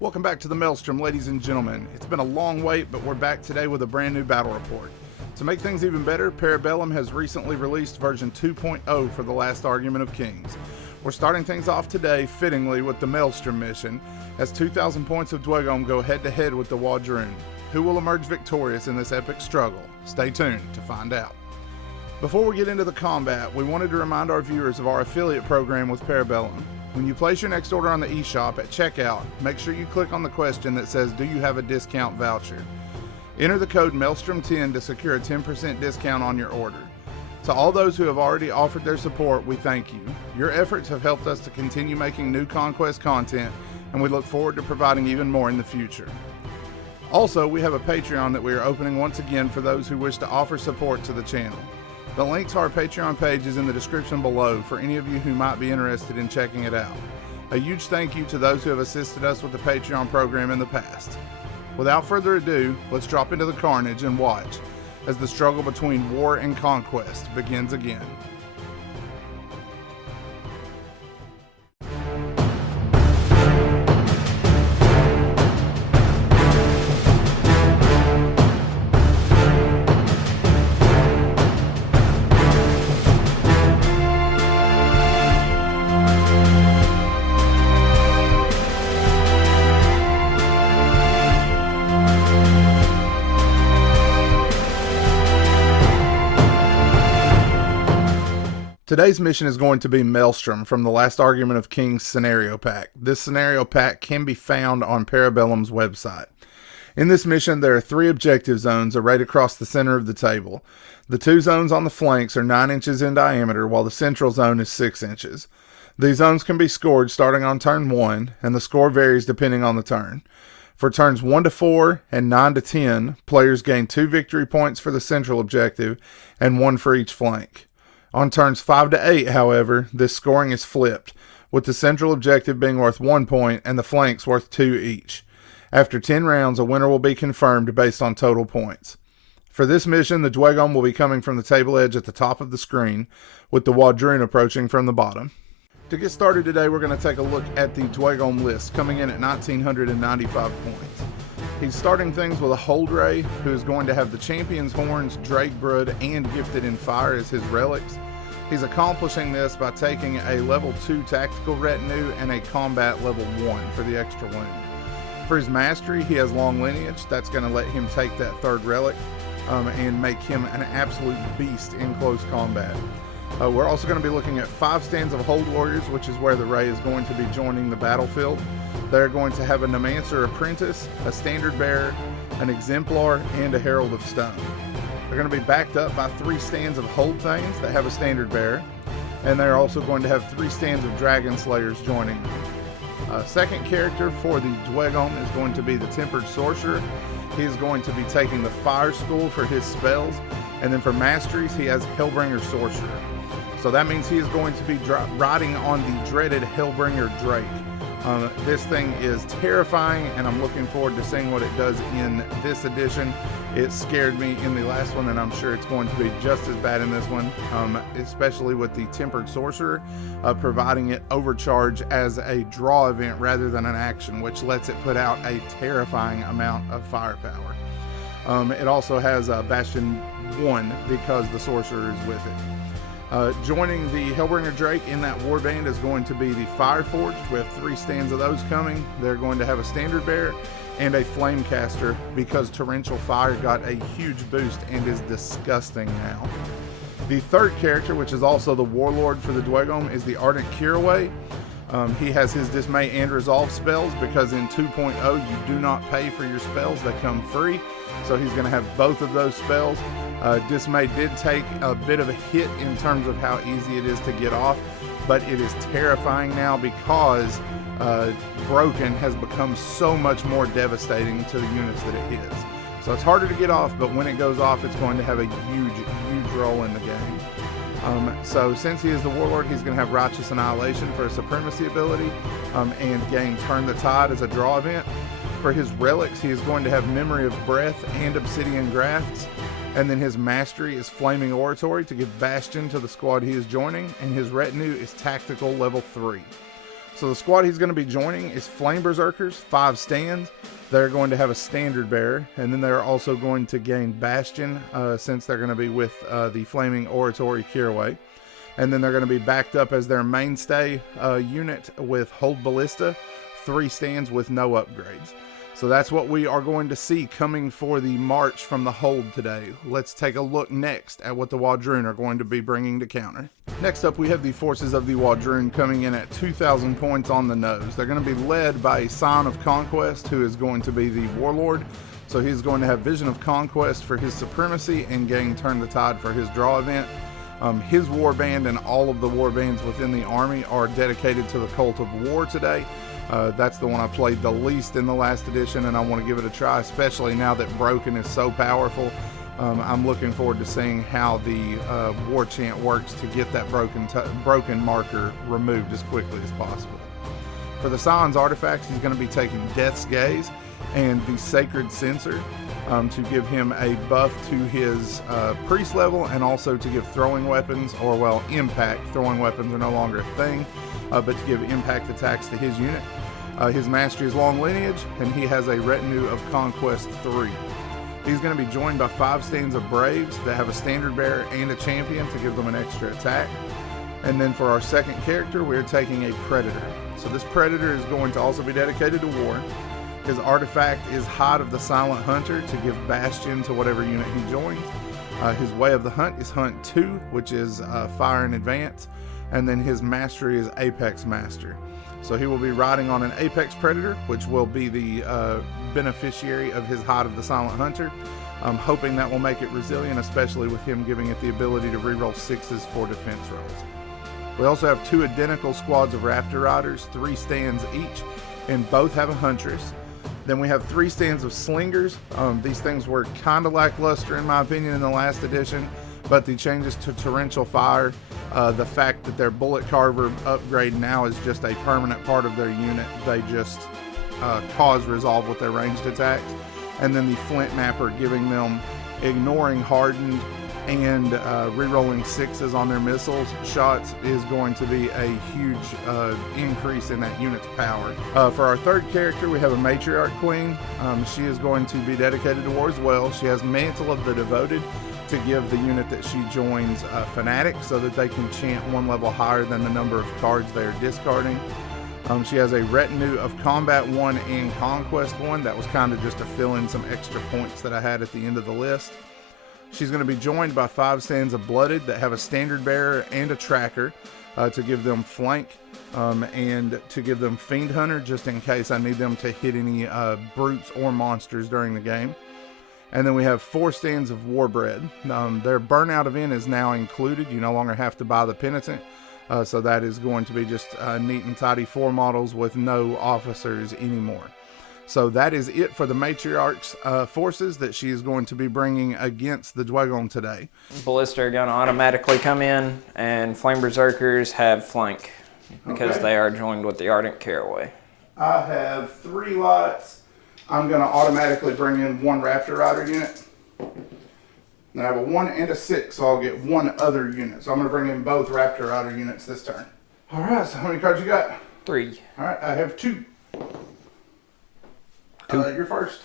Welcome back to the Maelstrom, ladies and gentlemen. It's been a long wait, but we're back today with a brand new battle report. To make things even better, Parabellum has recently released version 2.0 for the Last Argument of Kings. We're starting things off today, fittingly, with the Maelstrom mission, as 2,000 points of Dweghom go head-to-head with the adrhun. Who will emerge victorious in this epic struggle? Stay tuned to find out. Before we get into the combat, we wanted to remind our viewers of our affiliate program with Parabellum. When you place your next order on the eShop at checkout, make sure you click on the question that says, "Do you have a discount voucher?" Enter the code Maelstrom10 to secure a 10% discount on your order. To all those who have already offered their support, we thank you. Your efforts have helped us to continue making new Conquest content, and we look forward to providing even more in the future. Also, we have a Patreon that we are opening once again for those who wish to offer support to the channel. The link to our Patreon page is in the description below for any of you who might be interested in checking it out. A huge thank you to those who have assisted us with the Patreon program in the past. Without further ado, let's drop into the carnage and watch as the struggle between war and conquest begins again. Today's mission is going to be Maelstrom from the Last Argument of Kings scenario pack. This scenario pack can be found on Parabellum's website. In this mission, there are 3 objective zones arrayed across the center of the table. The 2 zones on the flanks are 9 inches in diameter, while the central zone is 6 inches. These zones can be scored starting on turn 1, and the score varies depending on the turn. For turns 1 to 4 and 9 to 10, players gain 2 victory points for the central objective and 1 for each flank. On turns 5 to 8, however, this scoring is flipped, with the central objective being worth 1 point and the flanks worth 2 each. After 10 rounds, a winner will be confirmed based on total points. For this mission, the Dweghom will be coming from the table edge at the top of the screen, with the adrhun approaching from the bottom. To get started today, we're going to take a look at the Dweghom list, coming in at 1,995 points. He's starting things with a Holdray, who is going to have the Champion's Horns, Drakebrood, and Gifted in Fire as his relics. He's accomplishing this by taking a level 2 tactical retinue and a combat level 1 for the extra wound. For his mastery, he has Long Lineage. That's going to let him take that 3rd relic and make him an absolute beast in close combat. We're also going to be looking at 5 stands of Hold Warriors, which is where the Ray is going to be joining the battlefield. They're going to have a Nemancer Apprentice, a Standard Bearer, an Exemplar, and a Herald of Stone. They're going to be backed up by 3 stands of Hold Thanes that have a Standard Bearer, and they're also going to have 3 stands of Dragon Slayers joining them. Second character for the Dweghom is going to be the Tempered Sorcerer. He is going to be taking the Fire School for his spells, and then for masteries, he has Hellbringer Sorcerer. So that means he is going to be riding on the dreaded Hellbringer Drake. This thing is terrifying, and I'm looking forward to seeing what it does in this edition. It scared me in the last one, and I'm sure it's going to be just as bad in this one, especially with the Tempered Sorcerer, providing it overcharge as a draw event rather than an action, which lets it put out a terrifying amount of firepower. It also has Bastion 1 because the Sorcerer is with it. Joining the Hellbringer Drake in that warband is going to be the Fireforged. We have 3 stands of those coming. They're going to have a Standard Bearer and a Flamecaster because Torrential Fire got a huge boost and is disgusting now. The 3rd character, which is also the Warlord for the Dweghom, is the Ardent Curaway. He has his Dismay and Resolve spells because in 2.0 you do not pay for your spells, they come free. So he's going to have both of those spells. Dismay did take a bit of a hit in terms of how easy it is to get off, but it is terrifying now because Broken has become so much more devastating to the units that it hits. So it's harder to get off, but when it goes off, it's going to have a huge role in the game. So since he is the Warlord, he's going to have Righteous Annihilation for a Supremacy ability and gain Turn the Tide as a draw event. For his relics, he is going to have Memory of Breath and Obsidian Grafts. And then his mastery is Flaming Oratory to give Bastion to the squad he is joining. And his retinue is Tactical level 3. So the squad he's going to be joining is Flame Berserkers, 5 stands. They're going to have a standard bearer, and then they're also going to gain Bastion since they're going to be with the Flaming Oratory Kirway. And then they're going to be backed up as their mainstay unit with Hold Ballista, 3 stands with no upgrades. So that's what we are going to see coming for the march from the Hold today. Let's take a look next at what the Wadrun are going to be bringing to counter. Next up, we have the forces of the Wadrun coming in at 2,000 points on the nose. They're going to be led by a Scion of Conquest, who is going to be the Warlord. So he's going to have Vision of Conquest for his supremacy and gain Turn the Tide for his draw event. His warband and all of the warbands within the army are dedicated to the Cult of War today. That's the one I played the least in the last edition, and I want to give it a try, especially now that Broken is so powerful. I'm looking forward to seeing how the war chant works to get that broken marker removed as quickly as possible. For the Scion's artifacts, he's going to be taking Death's Gaze and the Sacred Censer to give him a buff to his priest level, and also to give throwing weapons, or well, impact. Throwing weapons are no longer a thing, but to give impact attacks to his unit. His mastery is Long Lineage, and he has a retinue of Conquest 3. He's going to be joined by 5 stands of Braves that have a standard bearer and a champion to give them an extra attack. And then for our second character, we're taking a Predator. So this Predator is going to also be dedicated to war. His artifact is Hide of the Silent Hunter to give Bastion to whatever unit he joins. His Way of the Hunt is Hunt 2, which is Fire in Advance. And then his mastery is Apex Master. So he will be riding on an Apex Predator, which will be the beneficiary of his Hide of the Silent Hunter. I'm hoping that will make it resilient, especially with him giving it the ability to reroll 6s for defense rolls. We also have 2 identical squads of Raptor Riders, 3 stands each, and both have a Huntress. Then we have 3 stands of Slingers. These things were kind of lackluster in my opinion in the last edition, but the changes to Torrential Fire, the fact that their Bullet Carver upgrade now is just a permanent part of their unit, they just cause resolve with their ranged attacks. And then the Flint Napper giving them ignoring hardened and rerolling 6s on their missiles shots is going to be a huge increase in that unit's power. For our third character, we have a Matriarch Queen. She is going to be dedicated to war as well. She has Mantle of the Devoted to give the unit that she joins Fanatic, so that they can chant 1 level higher than the number of cards they are discarding. She has a Retinue of Combat 1 and Conquest 1. That was kind of just to fill in some extra points that I had at the end of the list. She's going to be joined by 5 stands of Blooded that have a standard bearer and a tracker to give them flank and to give them Fiend Hunter just in case I need them to hit any brutes or monsters during the game. And then we have 4 stands of Warbred. Their Burnout event is now included. You no longer have to buy the Penitent. So that is going to be just neat and tidy 4 models with no officers anymore. So that is it for the Matriarch's forces that she is going to be bringing against the Dweghom today. Ballista are going to automatically come in, and Flame Berserkers have flank because they are joined with the Ardent Caraway. I have 3 lots. I'm going to automatically bring in 1 Raptor Rider unit. And I have a 1 and a 6, so I'll get 1 other unit. So I'm going to bring in both Raptor Rider units this turn. All right, so how many cards you got? 3. All right, I have 2. 2. You're first.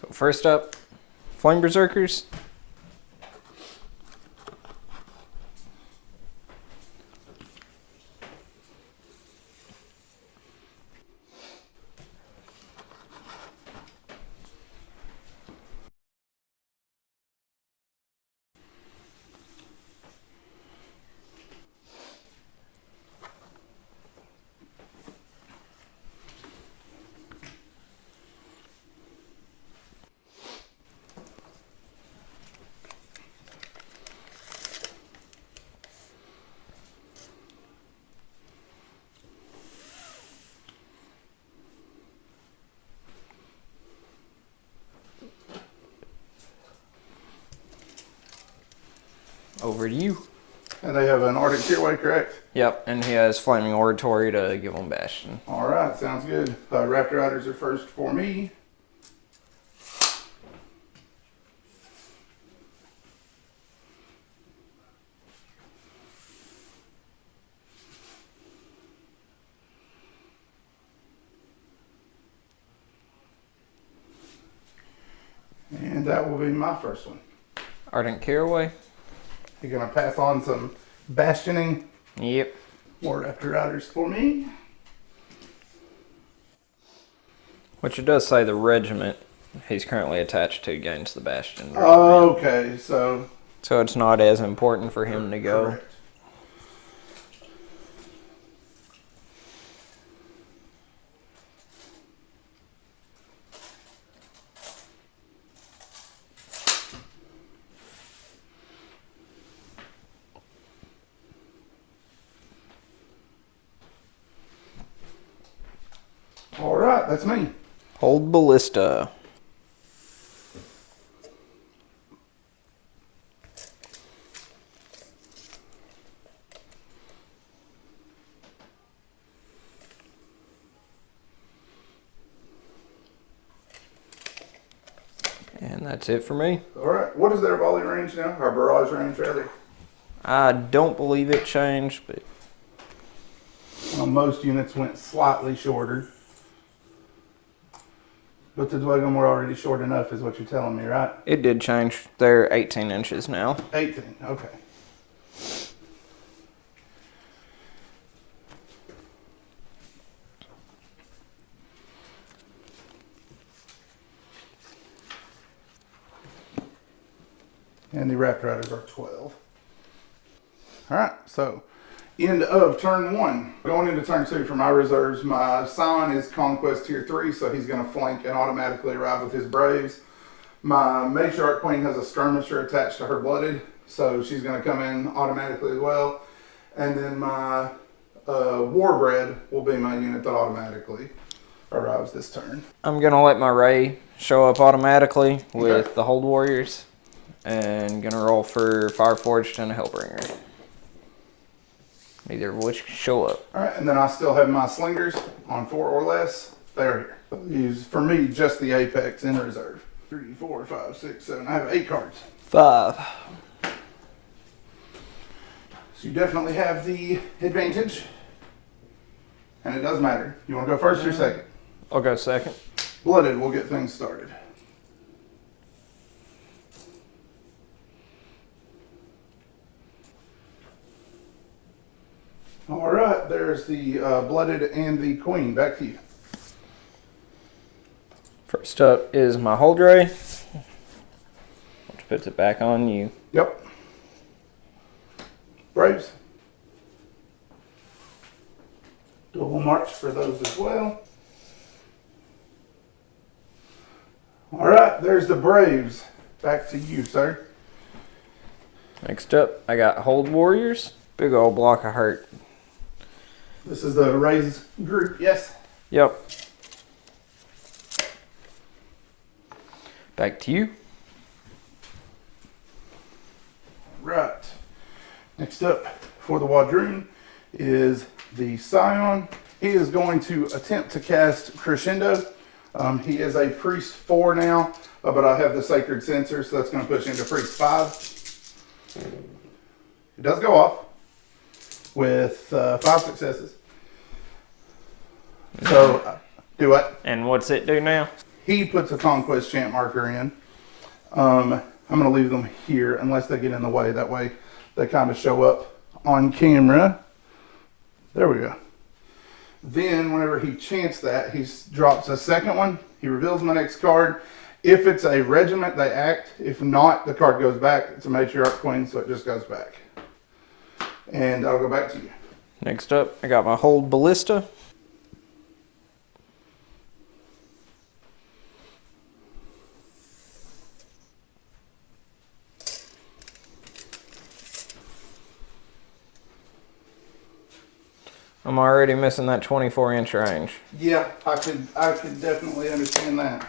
So first up, Flame Berserkers. Over to you. And they have an Ardent Caraway, correct? Yep, and he has Flaming Oratory to give him Bastion. All right, sounds good. Raptor Riders are first for me. And that will be my first one. Ardent Caraway. You're going to pass on some bastioning Yep. more Raptor Riders for me. Which it does say the regiment he's currently attached to gains the Bastion. Okay, so it's not as important for him to go. correct. All right, that's me. Hold Ballista. And that's it for me. All right, what is their volley range now? Or barrage range, rather? I don't believe it changed, but Well, most units went slightly shorter. But the Dweghom were already short enough, is what you're telling me, right? it did change. They're 18 inches now. 18, okay. And the Raptor Riders are 12. All right, so end of turn 1. Going into turn 2 for my reserves, my Scion is Conquest tier 3, so he's going to flank and automatically arrive with his Braves. My Matriarch Queen has a skirmisher attached to her Blooded, so she's going to come in automatically as well. And then my Warbred will be my unit that automatically arrives this turn. I'm going to let my Ray show up automatically with the Hold Warriors. And going to roll for Fireforged and a Hellbringer. Neither of which show up. All right, and then I still have my Slingers on 4 or less. They're here. I'll use, for me, just the Apex in reserve. 3, 4, 5, 6, 7. I have 8 cards. 5. So you definitely have the advantage. And it does matter. You want to go first or second? I'll go second. Blooded will get things started. All right, there's the Blooded and the Queen. Back to you. First up is my Hold Ray, which puts it back on you. Yep. Braves. Double march for those as well. All right, there's the Braves. Back to you, sir. Next up, I got Hold Warriors. Big old block of hurt. This is the Rays group, yes? Yep. Back to you. Right. Next up for the Adrhun is the Scion. He is going to attempt to cast Crescendo. He is a Priest 4 now, but I have the Sacred Censer, so that's going to push him to Priest 5. It does go off with 5 successes. So, do what? And what's it do now? He puts a Conquest chant marker in. I'm going to leave them here unless they get in the way. That way they kind of show up on camera. There we go. Then whenever he chants that, he drops a second one. He reveals my next card. If it's a regiment, they act. If not, the card goes back. It's a Matriarch Queen, so it just goes back. And I'll go back to you. Next up, I got my Hold Ballista. I'm already missing that 24-inch range. Yeah, I could definitely understand that.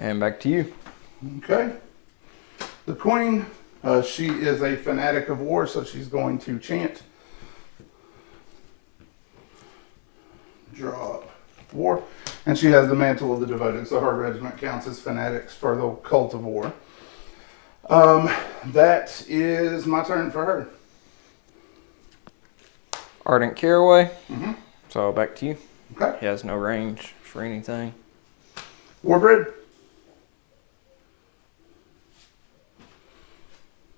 And back to you. Okay. The Queen, she is a fanatic of war, so she's going to chant. Drop war. And she has the Mantle of the Devoted, so her regiment counts as fanatics for the Cult of War. That is my turn for her. Ardent Caraway. Mm-hmm. So back to you. Okay. He has no range for anything. Warbread.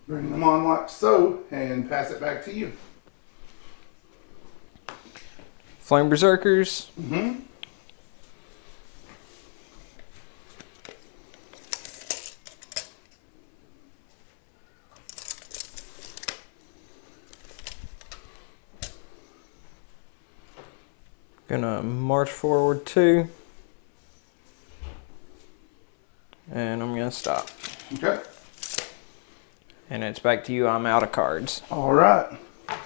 Bring them on like so, and pass it back to you. Flame Berserkers. Mm-hmm. Gonna march forward 2. And I'm gonna stop. Okay. And it's back to you. I'm out of cards. All right.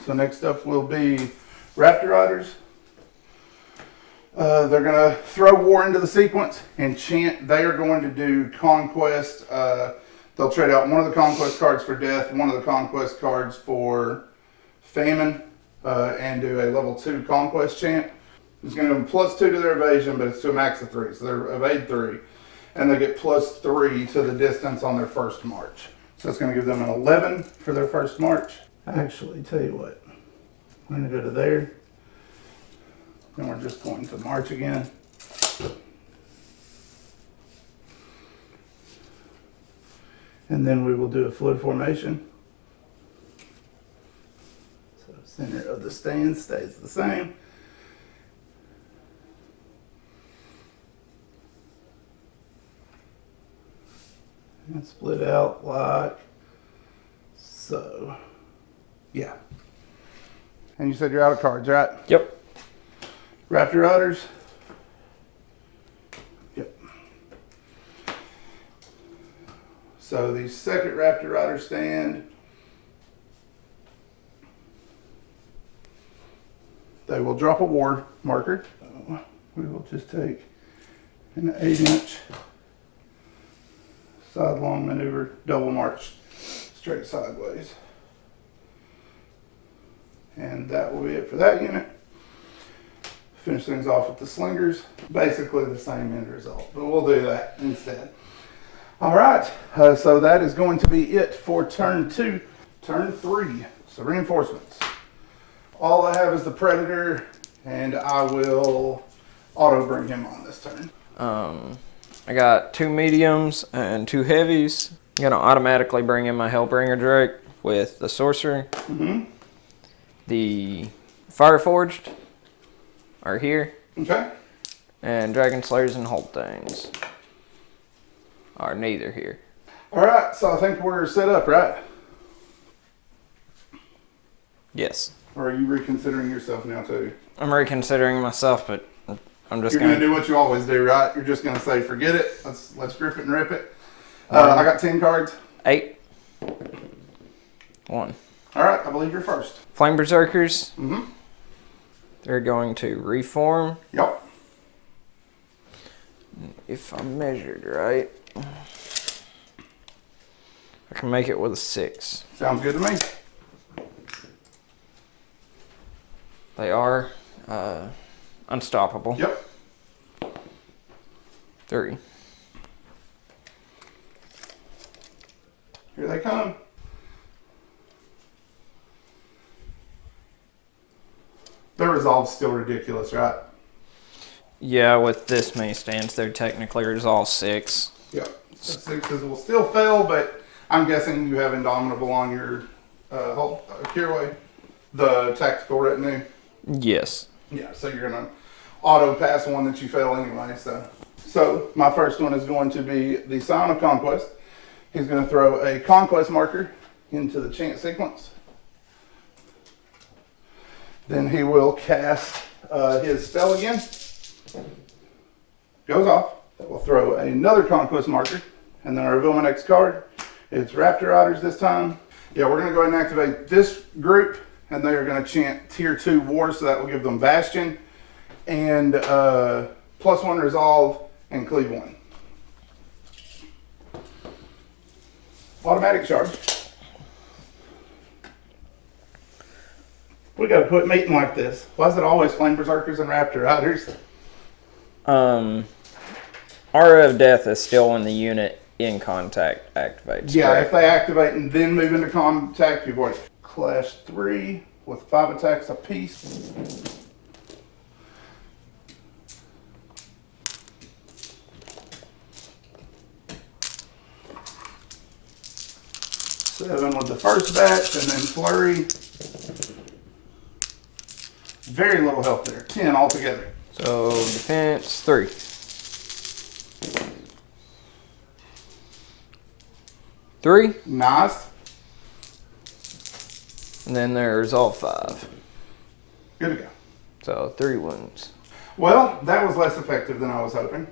So next up will be Raptor Riders. They're going to throw war into the sequence and chant. They are going to do Conquest. They'll trade out one of the Conquest cards for Death, one of the Conquest cards for Famine, and do a level 2 Conquest chant. It's going to give them +2 to their evasion, but it's to a max of 3. So they're evade 3. And they get +3 to the distance on their first march. So it's going to give them an 11 for their first march. Actually, tell you what, I'm going to go to there. Then we're just going to march again. And then we will do a flood formation. So center of the stand stays the same. And split out like so. Yeah. And you said you're out of cards, right? Yep. Raptor Riders. Yep. So the second Raptor Rider stand, they will drop a war marker. So we will just take an 8-inch sidelong maneuver, double march, straight sideways. And that will be it for that unit. Finish things off with the slingers. Basically the same end result, but we'll do that instead. All right, so that is going to be it for turn 2. Turn 3, so reinforcements. All I have is the Predator, and I will auto bring him on this turn. I got 2 mediums and 2 heavies. I'm gonna automatically bring in my Hellbringer Drake with the Sorcerer. Mm-hmm. The Fireforged are here. Okay. And Dragon Slayers and Holdanes are neither here. All right, so I think we're set up, right? Yes. Or are you reconsidering yourself now too? I'm reconsidering myself, but I'm just You're gonna do what you always do, right? You're just gonna say, forget it. Let's grip it and rip it. I got 10 cards. 8. 1. All right, I believe you're first. Flame Berserkers. Mm-hmm. They're going to reform. Yep. If I'm measured right, I can make it with a 6. Sounds good to me. They are unstoppable. Yep. 3. Here they come. Their resolve's still ridiculous, right? Yeah, with this many stands, they're technically resolve 6. Yep. So 6s will still fail, but I'm guessing you have Indomitable on your Kirway, the tactical retinue. Yes. Yeah, so you're gonna auto pass one that you fail anyway. So my first one is going to be the Scion of Conquest. He's going to throw a Conquest marker into the chant sequence. Then he will cast his spell again. Goes off. That will throw another Conquest marker. And then I reveal my next card. It's Raptor Riders this time. Yeah, we're going to go ahead and activate this group. And they are going to chant Tier 2 War. So that will give them Bastion. And +1 Resolve and Cleave 1. Automatic charge. We gotta quit meeting like this. Why is it always Flame Berserkers and Raptor Riders? Aura of Death is still when the unit in contact activates. Yeah, correct? if they activate and then move into contact, you've already Clash 3 with 5 attacks apiece. 7 with the first batch, and then flurry. Very little help there. 10 altogether. So defense 3. Three, Nice. and then there's all 5. Good to go. So 3 wounds. Well, that was less effective than I was hoping.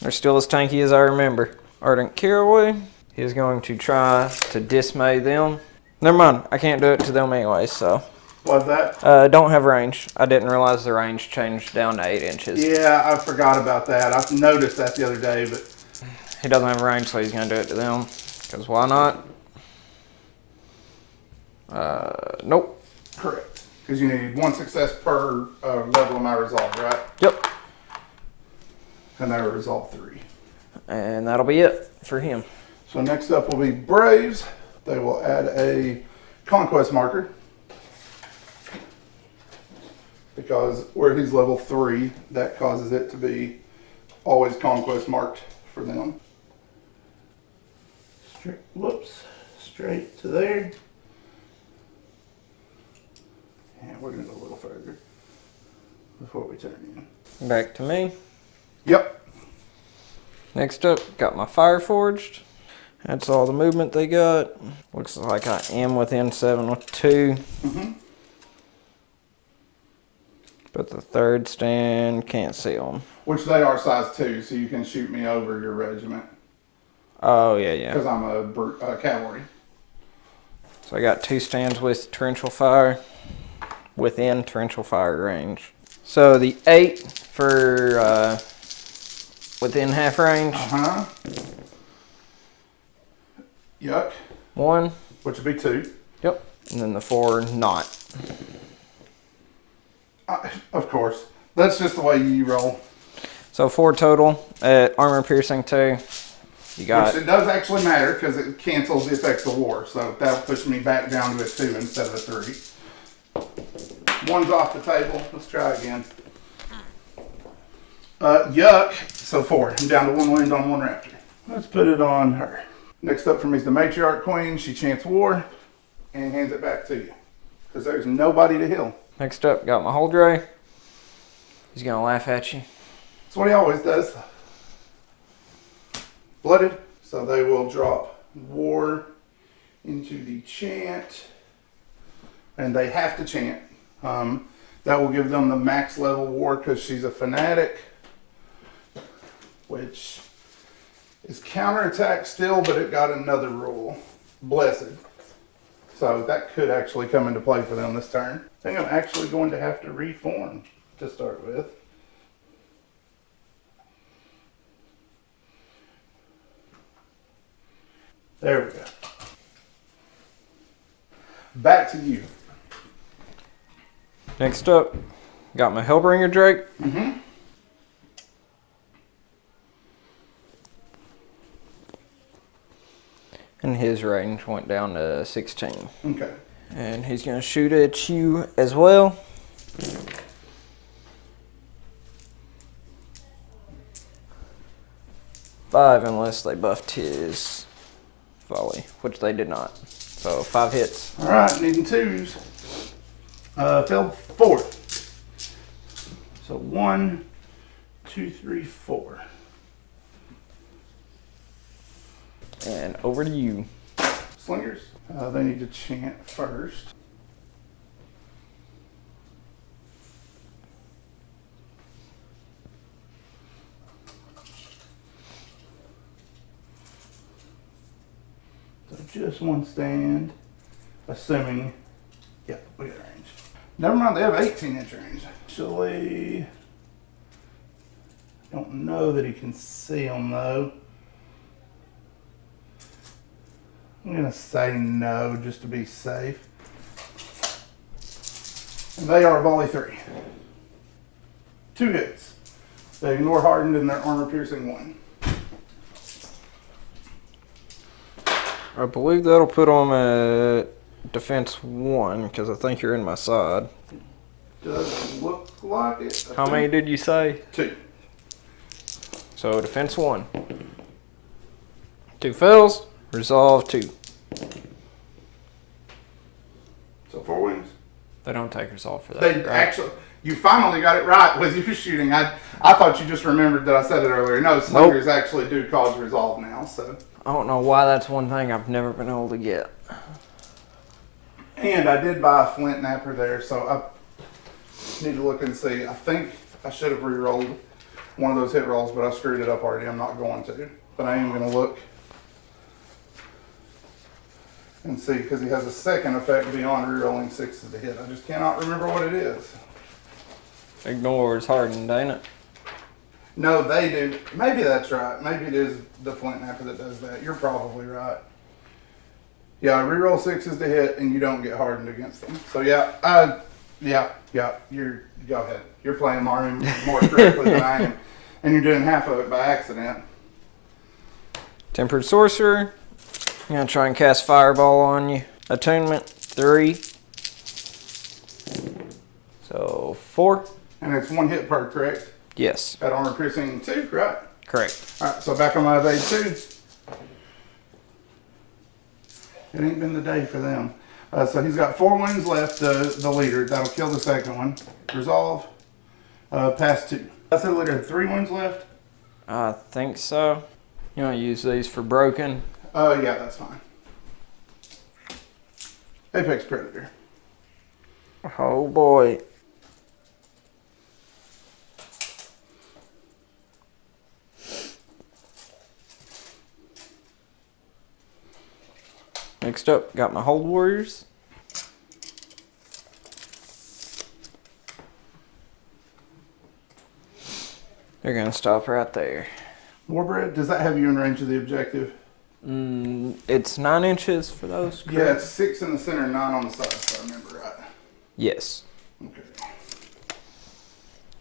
They're still as tanky as I remember. Ardent Caraway is going to try to dismay them. Never mind, I can't do it to them anyway, so. What's that? Don't have range. I didn't realize the range changed down to 8 inches. Yeah, I forgot about that. I noticed that the other day, but He doesn't have range, so he's going to do it to them. Because why not? Nope. correct. Because you need 1 success per level of my resolve, right? Yep. And they were resolve 3. And that'll be it for him. So next up will be Braves. They will add a Conquest marker. Because where he's level 3, that causes it to be always Conquest marked for them. Straight to there. And we're going to go a little further before we turn in. Back to me. Yep. Next up, got my Fire Forged. That's all the movement they got. Looks like I am within 7 with 2. Mm-hmm. But the third stand, can't see them. Which they are size 2, so you can shoot me over your regiment. Oh, yeah. Because I'm a cavalry. So I got 2 stands with torrential fire, within torrential fire range. So the 8 for within half range. Uh-huh. Yuck. 1. Which would be 2. Yep. And then the 4 not. Of course. That's just the way you roll. So 4 total at armor piercing 2. You got. Which it does actually matter because it cancels the effects of war. So that'll push me back down to a 2 instead of a 3. 1's off the table. Let's try again. Yuck. So 4. I'm down to 1 wound on 1 raptor. Let's put it on her. Next up for me is the Matriarch Queen. She chants war and hands it back to you. Because there's nobody to heal. Next up, got my Holdray. He's gonna laugh at you. That's what he always does. Blooded. So they will drop war into the chant. And they have to chant. That will give them the max level war because she's a fanatic. Which is counterattack still, but it got another rule. Blessed. So that could actually come into play for them this turn. I think I'm actually going to have to reform to start with. There we go. Back to you. Next up, got my Hellbringer Drake. Mm-hmm. And his range went down to 16. Okay. And he's going to shoot at you as well. Five, unless they buffed his volley, which they did not. So 5 hits. All right, needing 2s. Failed 4. So 1, 2, 3, 4. And over to you. Slingers. They need to chant first. So just 1 stand, assuming, yeah, we got range. Never mind, they have 18-inch range. Actually, don't know that he can see them though. I'm gonna say no just to be safe. And they are volley 3. 2 hits. They ignore hardened and their armor piercing 1. I believe that'll put him at defense 1, because I think you're in my side. Does look like it. How many did you say? 2. So defense 1. 2 fails. Resolve 2. So 4 wounds. They don't take resolve for that. They right? actually, you finally got it right with your shooting. I thought you just remembered that I said it earlier. No, slingers actually do cause resolve now. So. I don't know why that's one thing I've never been able to get. And I did buy a flint napper there, so I need to look and see. I think I should have re-rolled one of those hit rolls, but I screwed it up already. I'm not going to. But I am going to look and see, because he has a second effect beyond re-rolling 6s to hit. I just cannot remember what it is. Ignore is hardened, ain't it? No, they do. Maybe that's right. Maybe it is the flint napper that does that. You're probably right. Yeah, reroll 6s to hit, and you don't get hardened against them. So yeah, You're go ahead. You're playing Mario more correctly than I am, and you're doing half of it by accident. Tempered Sorcerer. I'm gonna try and cast Fireball on you. Attunement 3. So 4. And it's 1 hit per, correct? Yes. At armor piercing 2, right? Correct. All right, so back on my evade 2. It ain't been the day for them. So he's got 4 wounds left, the leader. That'll kill the second one. Resolve. Pass 2. I said the leader had 3 wounds left? I think so. You want to use these for broken? Yeah, that's fine. Apex Predator. Oh boy. Next up, got my Hold Warriors. They're gonna stop right there. Warbread, does that have you in range of the objective? It's 9 inches for those, correct? Yeah, it's 6 in the center and 9 on the side, if I remember right. Yes. Okay.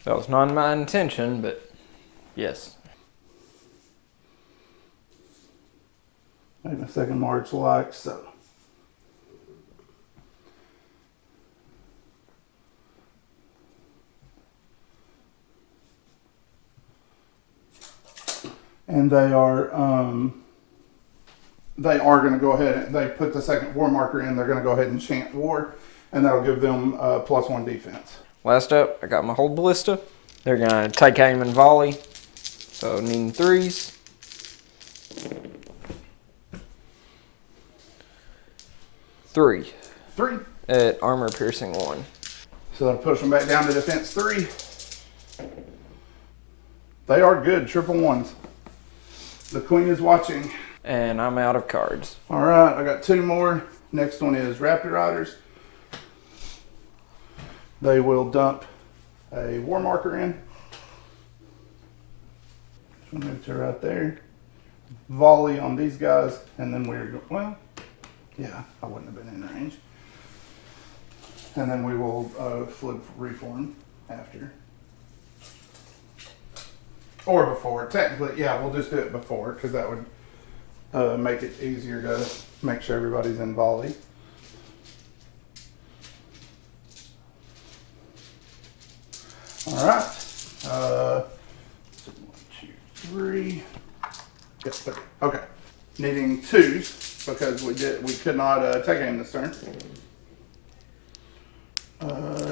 That was not my intention, but yes. Make my second march like so. And they are going to go ahead. They put the second war marker in. They're going to go ahead and chant war, and that'll give them +1 defense. Last up, I got my Hold Ballista. They're gonna take aim and volley. So needing 3s. Three. 3. At armor piercing 1. So that'll push them back down to defense 3. They are good, triple 1s. The queen is watching. And I'm out of cards. All right, I got 2 more. Next one is Raptor Riders. They will dump a war marker in. Just move to right there. Volley on these guys, and then we're well. Yeah, I wouldn't have been in range. And then we will flip reform after. Or before. Technically, yeah, we'll just do it before, because that would make it easier to make sure everybody's in volley. All right. 1, 2, 3. Yep, 3. Okay. Needing 2s because we could not take aim this turn.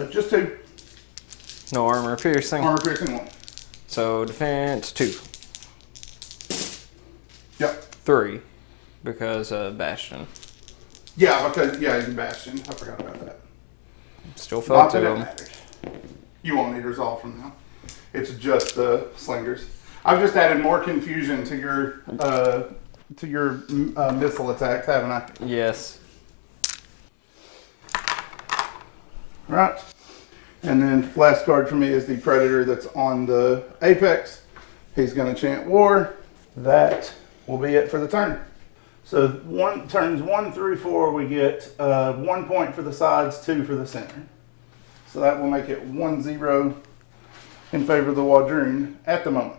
Just 2. No armor piercing. Armor piercing 1. So defense 2. Yep. 3. Because Bastion. Yeah, because you can Bastion. I forgot about that. Still felt to Not that it them. mattered. You won't need resolve from now. It's just the slingers. I've just added more confusion to your missile attacks, haven't I? Yes. Right. And then last card for me is the Predator that's on the Apex. He's going to chant war. That will be it for the turn. So turns 1 through 4, we get 1 point for the sides, 2 for the center. So that will make it 1-0 in favor of the Wadroon at the moment.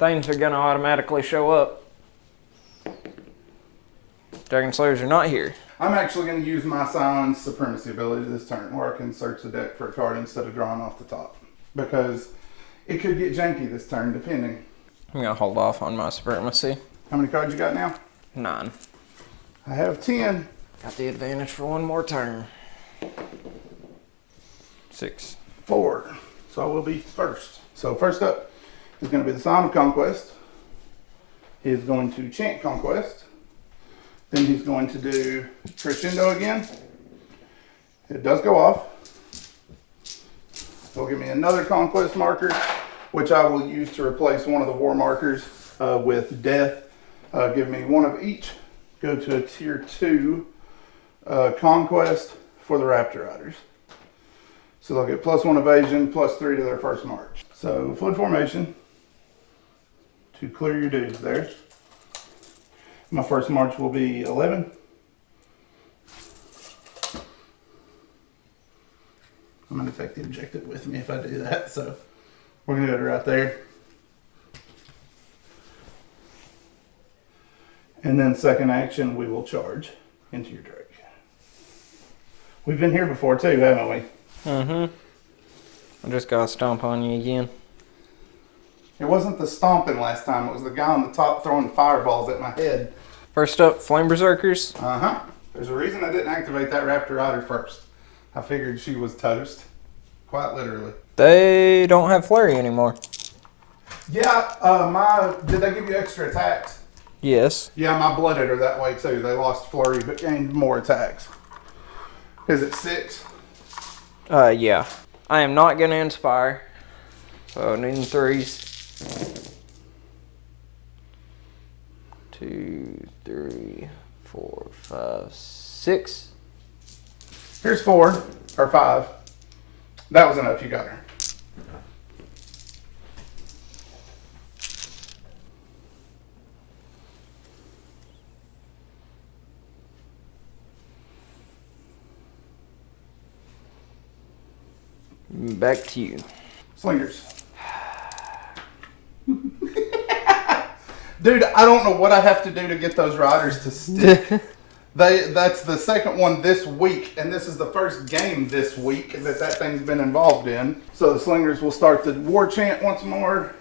Things are going to automatically show up. Dragon Slayers are not here. I'm actually going to use my Scion's Supremacy ability this turn, where I can search the deck for a card instead of drawing off the top. Because it could get janky this turn, depending. I'm going to hold off on my Supremacy. How many cards you got now? 9. I have 10. Got the advantage for one more turn. 6. 4. So I will be first. So first up is going to be the Sign of Conquest. He is going to chant Conquest. Then he's going to do Crescendo again. It does go off. It'll give me another Conquest marker, which I will use to replace one of the war markers with Death. Give me one of each. Go to a tier 2 Conquest for the Raptor Riders. So they'll get +1 evasion, +3 to their first march. So flood formation to clear your dudes there. My first march will be 11. I'm going to take the objective with me if I do that. So we're going to do it right there. And then second action, we will charge into your Drake. We've been here before too, haven't we? I just got to stomp on you again. It wasn't the stomping last time. It was the guy on the top throwing fireballs at my head. First up, Flame Berserkers. There's a reason I didn't activate that Raptor Rider first. I figured she was toast. Quite literally. They don't have flurry anymore. Yeah, did they give you extra attacks? Yes. Yeah, my blooded her that way too. They lost flurry but gained more attacks. Is it 6? Yeah. I am not going to inspire. So needing 3s. 2, 3, 4, 5, 6. Here's 4 or 5. That was enough. You got her. Back to you. Slingers. Dude, I don't know what I have to do to get those riders to stick. That's the second one this week, and this is the first game this week that thing's been involved in. So the Slingers will start the war chant once more.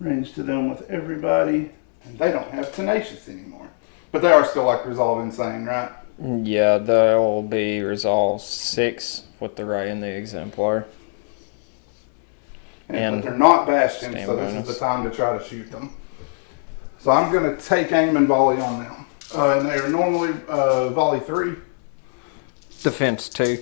Range to them with everybody. And they don't have Tenacious anymore. But they are still like Resolve Insane, right? Yeah, they'll be Resolve 6 with the Ray and the Exemplar. But they're not Bastion, so this is the time to try to shoot them. So I'm going to take aim and volley on them. And they are normally volley 3. Defense 2.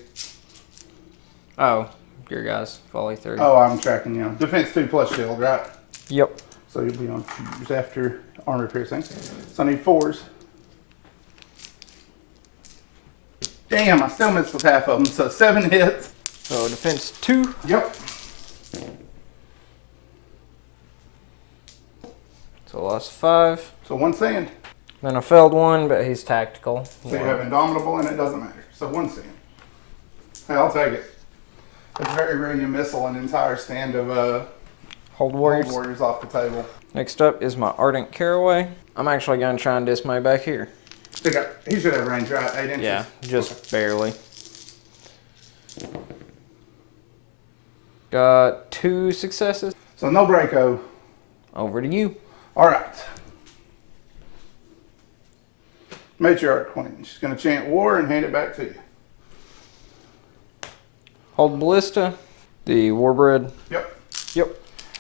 Oh, your guys, volley 3. Oh, I'm tracking you. Defense 2 plus shield, right? Yep. So you'll be on 2s after armor piercing. So I need 4s. Damn, I still missed with half of them. So 7 hits. So defense 2. Yep. So I lost 5. So 1 sand. Then I failed 1, but he's tactical. So you have Indomitable and it doesn't matter. So 1 sand. Hey, I'll take it. It's very rare you missile an entire stand of Hold Warriors. Hold Warriors off the table. Next up is my Ardent Caraway. I'm actually going to try and dismay back here. He should have range, right? 8 inches? Yeah, just barely. Got 2 successes. So no Breako. Over to you. All right. Matriarch Queen. She's going to chant war and hand it back to you. Hold Ballista. The Warbred. Yep. Yep.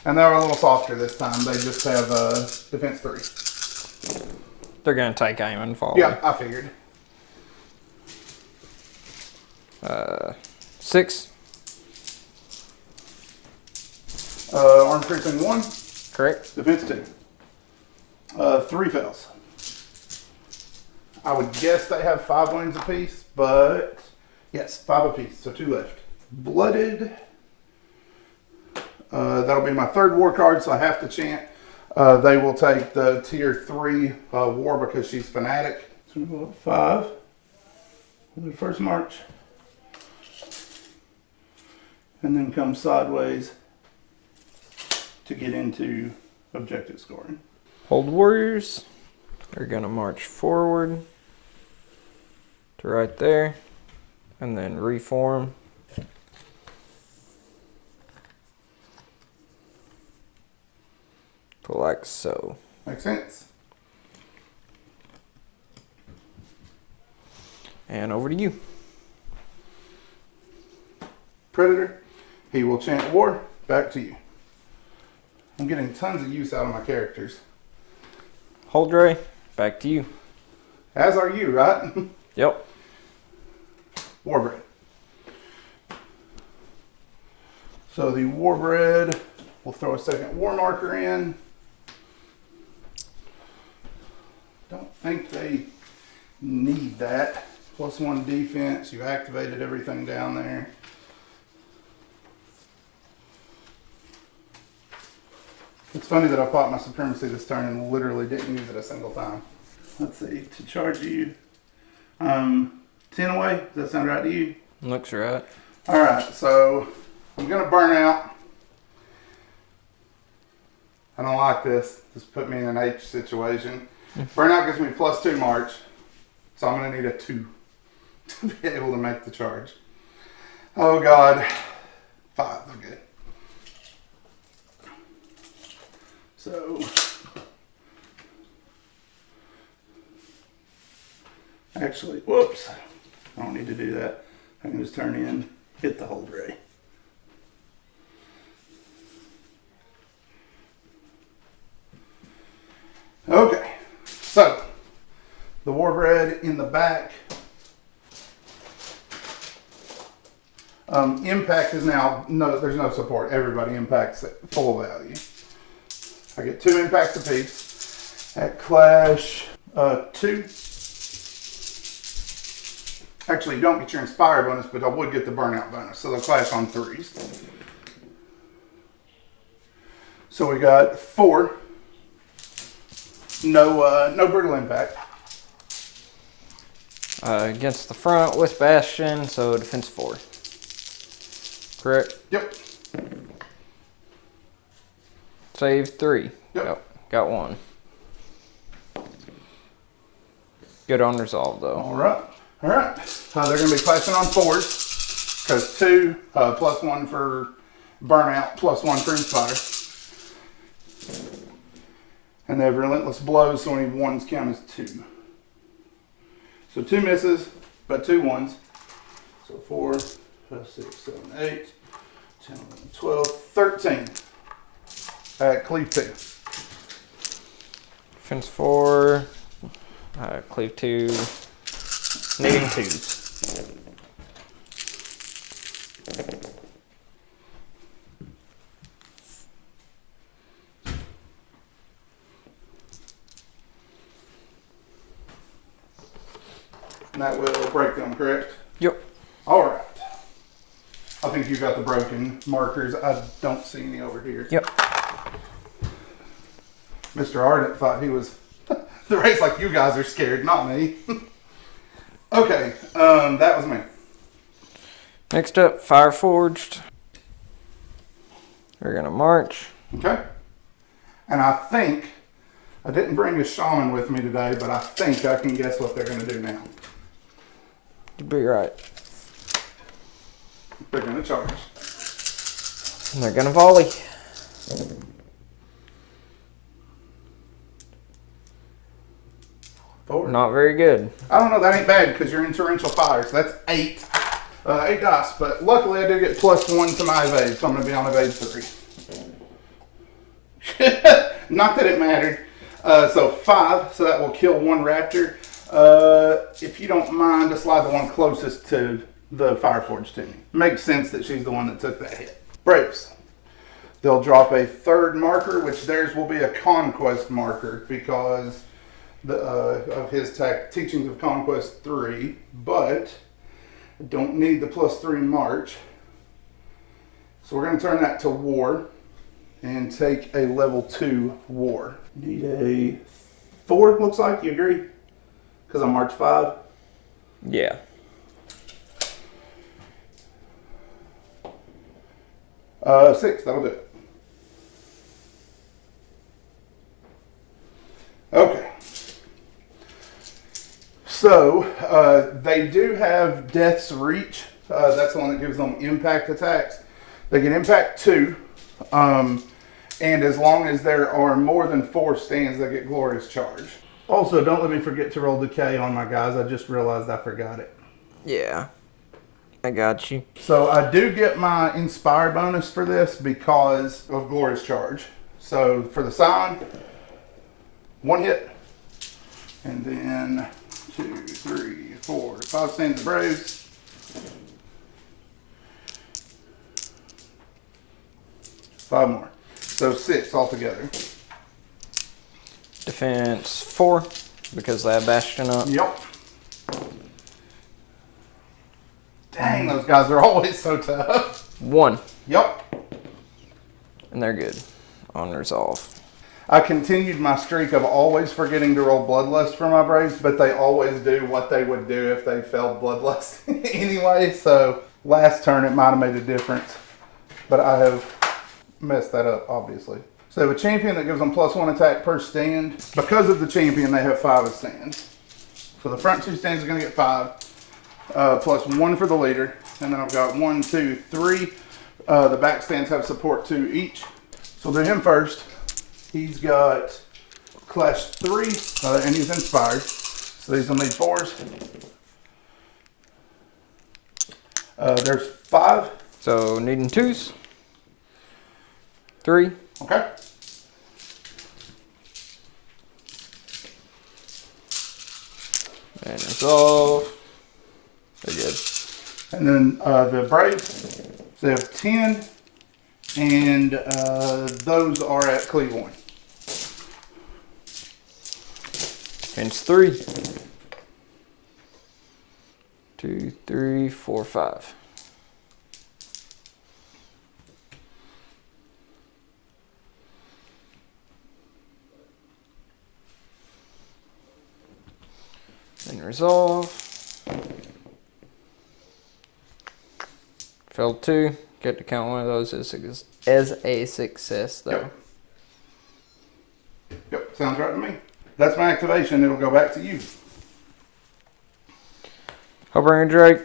And they're a little softer this time. They just have defense 3. They're going to take aim and fall. Yeah, I figured. 6. Arm piercing 1. Correct. Defense 2. 3 fails. I would guess they have 5 wounds apiece, but yes, 5 apiece, so 2 left. Blooded. That'll be my 3rd war card, so I have to chant. They will take the tier 3 war because she's fanatic. So we'll go up 5. We'll do first march. And then come sideways to get into objective scoring. Hold Warriors. They're going to march forward to right there and then reform. Like so. Makes sense. And over to you. Predator, he will chant war. Back to you. I'm getting tons of use out of my characters. Holdray, back to you. As are you, right? Yep. Warbread. So the Warbread, we'll throw a second war marker in. Don't think they need that. +1 defense, you activated everything down there. It's funny that I popped my supremacy this turn and literally didn't use it a single time. Let's see, to charge you, 10 away, does that sound right to you? Looks right. Alright, so I'm gonna burn out. I don't like this. This put me in an H situation. Burnout gives me +2 March, so I'm gonna need a 2 to be able to make the charge. Oh God, 5, they're good. So, actually, whoops, I don't need to do that. I can just turn in, hit the hold ray. Okay, so the Warbread in the back. Impact is now, no, there's no support. Everybody impacts at full value. I get 2 impacts apiece. At Clash 2. Actually, you don't get your Inspire bonus, but I would get the Burnout bonus. So they'll clash on 3s. So we got 4. No brutal impact. Against the front with Bastion, so defense 4. Correct? Yep. Save 3. Yep. Got 1. Good on resolve though. Alright. Alright. They're going to be clashing on 4s. Because 2, +1 for Burnout, +1 for Inspire. And they have Relentless Blows, so any 1s count as 2. So 2 misses, but 2 1s. So 4, 5, 6, 7, 8, 10, 11, 12, 13. Cleave 2. Defense 4. Cleave 2. Needing 2s. And that will break them, correct? Yep. Alright. I think you got the broken markers. I don't see any over here. Yep. Mr. Ardent thought he was the race like you guys are scared, not me. Okay, that was me. Next up, Fireforged. We're gonna march. Okay. And I think, I didn't bring a shaman with me today, but I think I can guess what they're gonna do now. You'd be right. They're gonna charge. And they're gonna volley. Forward. Not very good. I don't know, that ain't bad because you're in torrential fire, so that's 8. 8 dice, but luckily I did get +1 to my evade, so I'm going to be on evade 3. Not that it mattered. So 5, so that will kill 1 raptor. If you don't mind, to slide the one closest to the Fireforge to me. Makes sense that she's the one that took that hit. Braves. They'll drop a 3rd marker, which theirs will be a Conquest marker because of his Teachings of Conquest 3, but don't need the +3 March. So we're going to turn that to War and take a level 2 War. Need a 4, looks like. You agree? Because I'm March 5. Yeah. Six, that'll do it. Okay. So, they do have Death's Reach. That's the one that gives them impact attacks. They get impact 2. And as long as there are more than 4 stands, they get Glorious Charge. Also, don't let me forget to roll Decay on my guys. I just realized I forgot it. Yeah, I got you. So I do get my Inspire bonus for this because of Glorious Charge. So for the sign, 1 hit, and then 2, 3, 4, 5 stands of Braves. 5 more. So 6 altogether. Defense 4 because they have Bastion up. Yep. Dang, those guys are always so tough. 1. Yep. And they're good on resolve. I continued my streak of always forgetting to roll Bloodlust for my Braves, but they always do what they would do if they failed Bloodlust anyway. So last turn it might have made a difference, but I have messed that up, obviously. So they have a champion that gives them +1 attack per stand. Because of the champion, they have 5 as stands. So the front 2 stands are going to get 5, +1 for the leader. And then I've got 1, 2, 3. The back stands have support 2 each. So we'll do him first. He's got Clash 3, and he's Inspired. So these will need 4s. There's 5. So needing 2s. 3. Okay. And resolve. They're good. And then the Braves, so they have 10, and those are at Cleveland. Defense 3. 2, 3, 4, 5. And resolve. Failed 2. Get to count one of those as a success, though. Yep, sounds right to me. That's my activation. It'll go back to you. Hobringer Drake.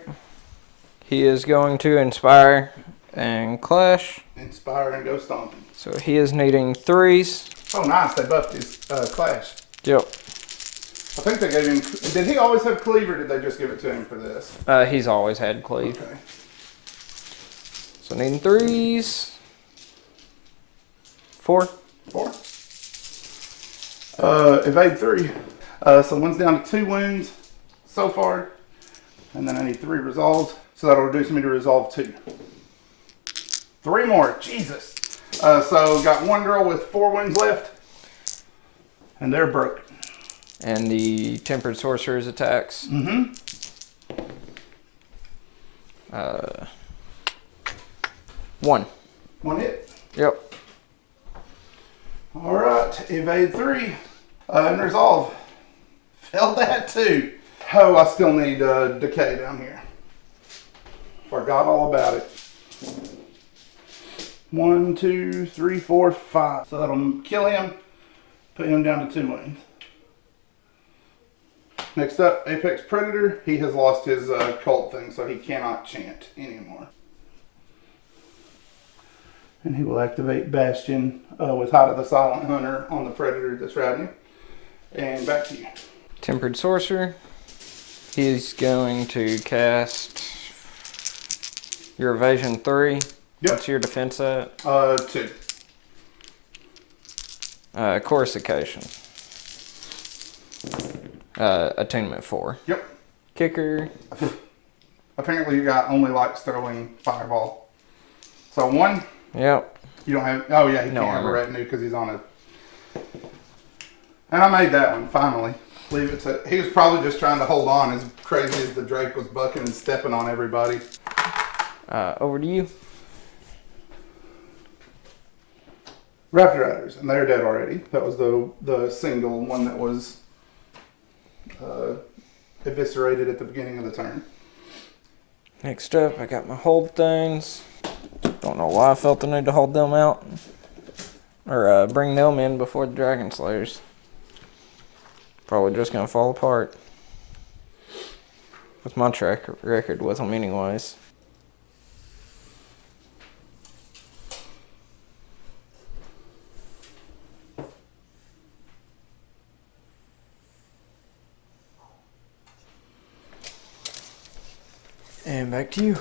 He is going to Inspire and Clash. Inspire and go stomping. So he is needing 3s. Oh, nice. They buffed his Clash. Yep. I think they gave him... Did he always have Cleave, or did they just give it to him for this? He's always had Cleave. Okay. So needing 3s. 4. 4. Evade 3. So one's down to 2 wounds so far. And then I need 3 resolves. So that'll reduce me to resolve 2. 3 more. Jesus. So got 1 girl with 4 wounds left. And they're broken. And the Tempered Sorcerer's attacks. Mm-hmm. 1. 1 hit. Yep. All right. Evade 3. And resolve. Failed that too. Oh, I still need decay down here. Forgot all about it. 1, 2, 3, 4, 5. So that'll kill him. Put him down to 2 wounds. Next up, Apex Predator. He has lost his cult thing, so he cannot chant anymore. And he will activate Bastion with Height of the Silent Hunter on the Predator that's riding him. And back to you. Tempered Sorcerer. He's going to cast your Evasion 3. Yep. What's your defense at? 2. Coruscation. Attunement 4. Yep. Kicker. Apparently you got only likes throwing Fireball. So 1. Yep. You don't have... Oh, yeah, he No can't have a armor. retinue because he's on a... And I made that one, finally. Leave it to... He was probably just trying to hold on as crazy as the Drake was bucking and stepping on everybody. Over to you. Raptor Riders, and they're dead already. That was the single one that was eviscerated at the beginning of the turn. Next up, I got my hold things. Don't know why I felt the need to hold them out. Or bring them in before the Dragon Slayers. Probably just going to fall apart. With my track record with them anyways. And back to you.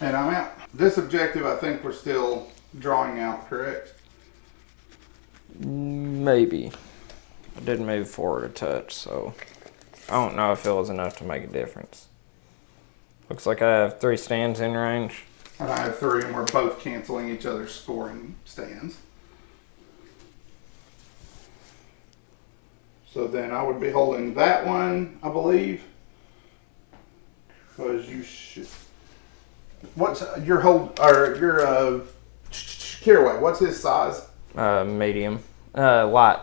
And I'm out. This objective, I think we're still drawing out, correct? Maybe. I didn't move forward a touch, so I don't know if it was enough to make a difference. Looks like I have 3 stands in range. And I have 3, and we're both canceling each other's scoring stands. So then I would be holding that one, I believe. Because you should. What's your hold, or your Caraway? What's his size? Medium. Light.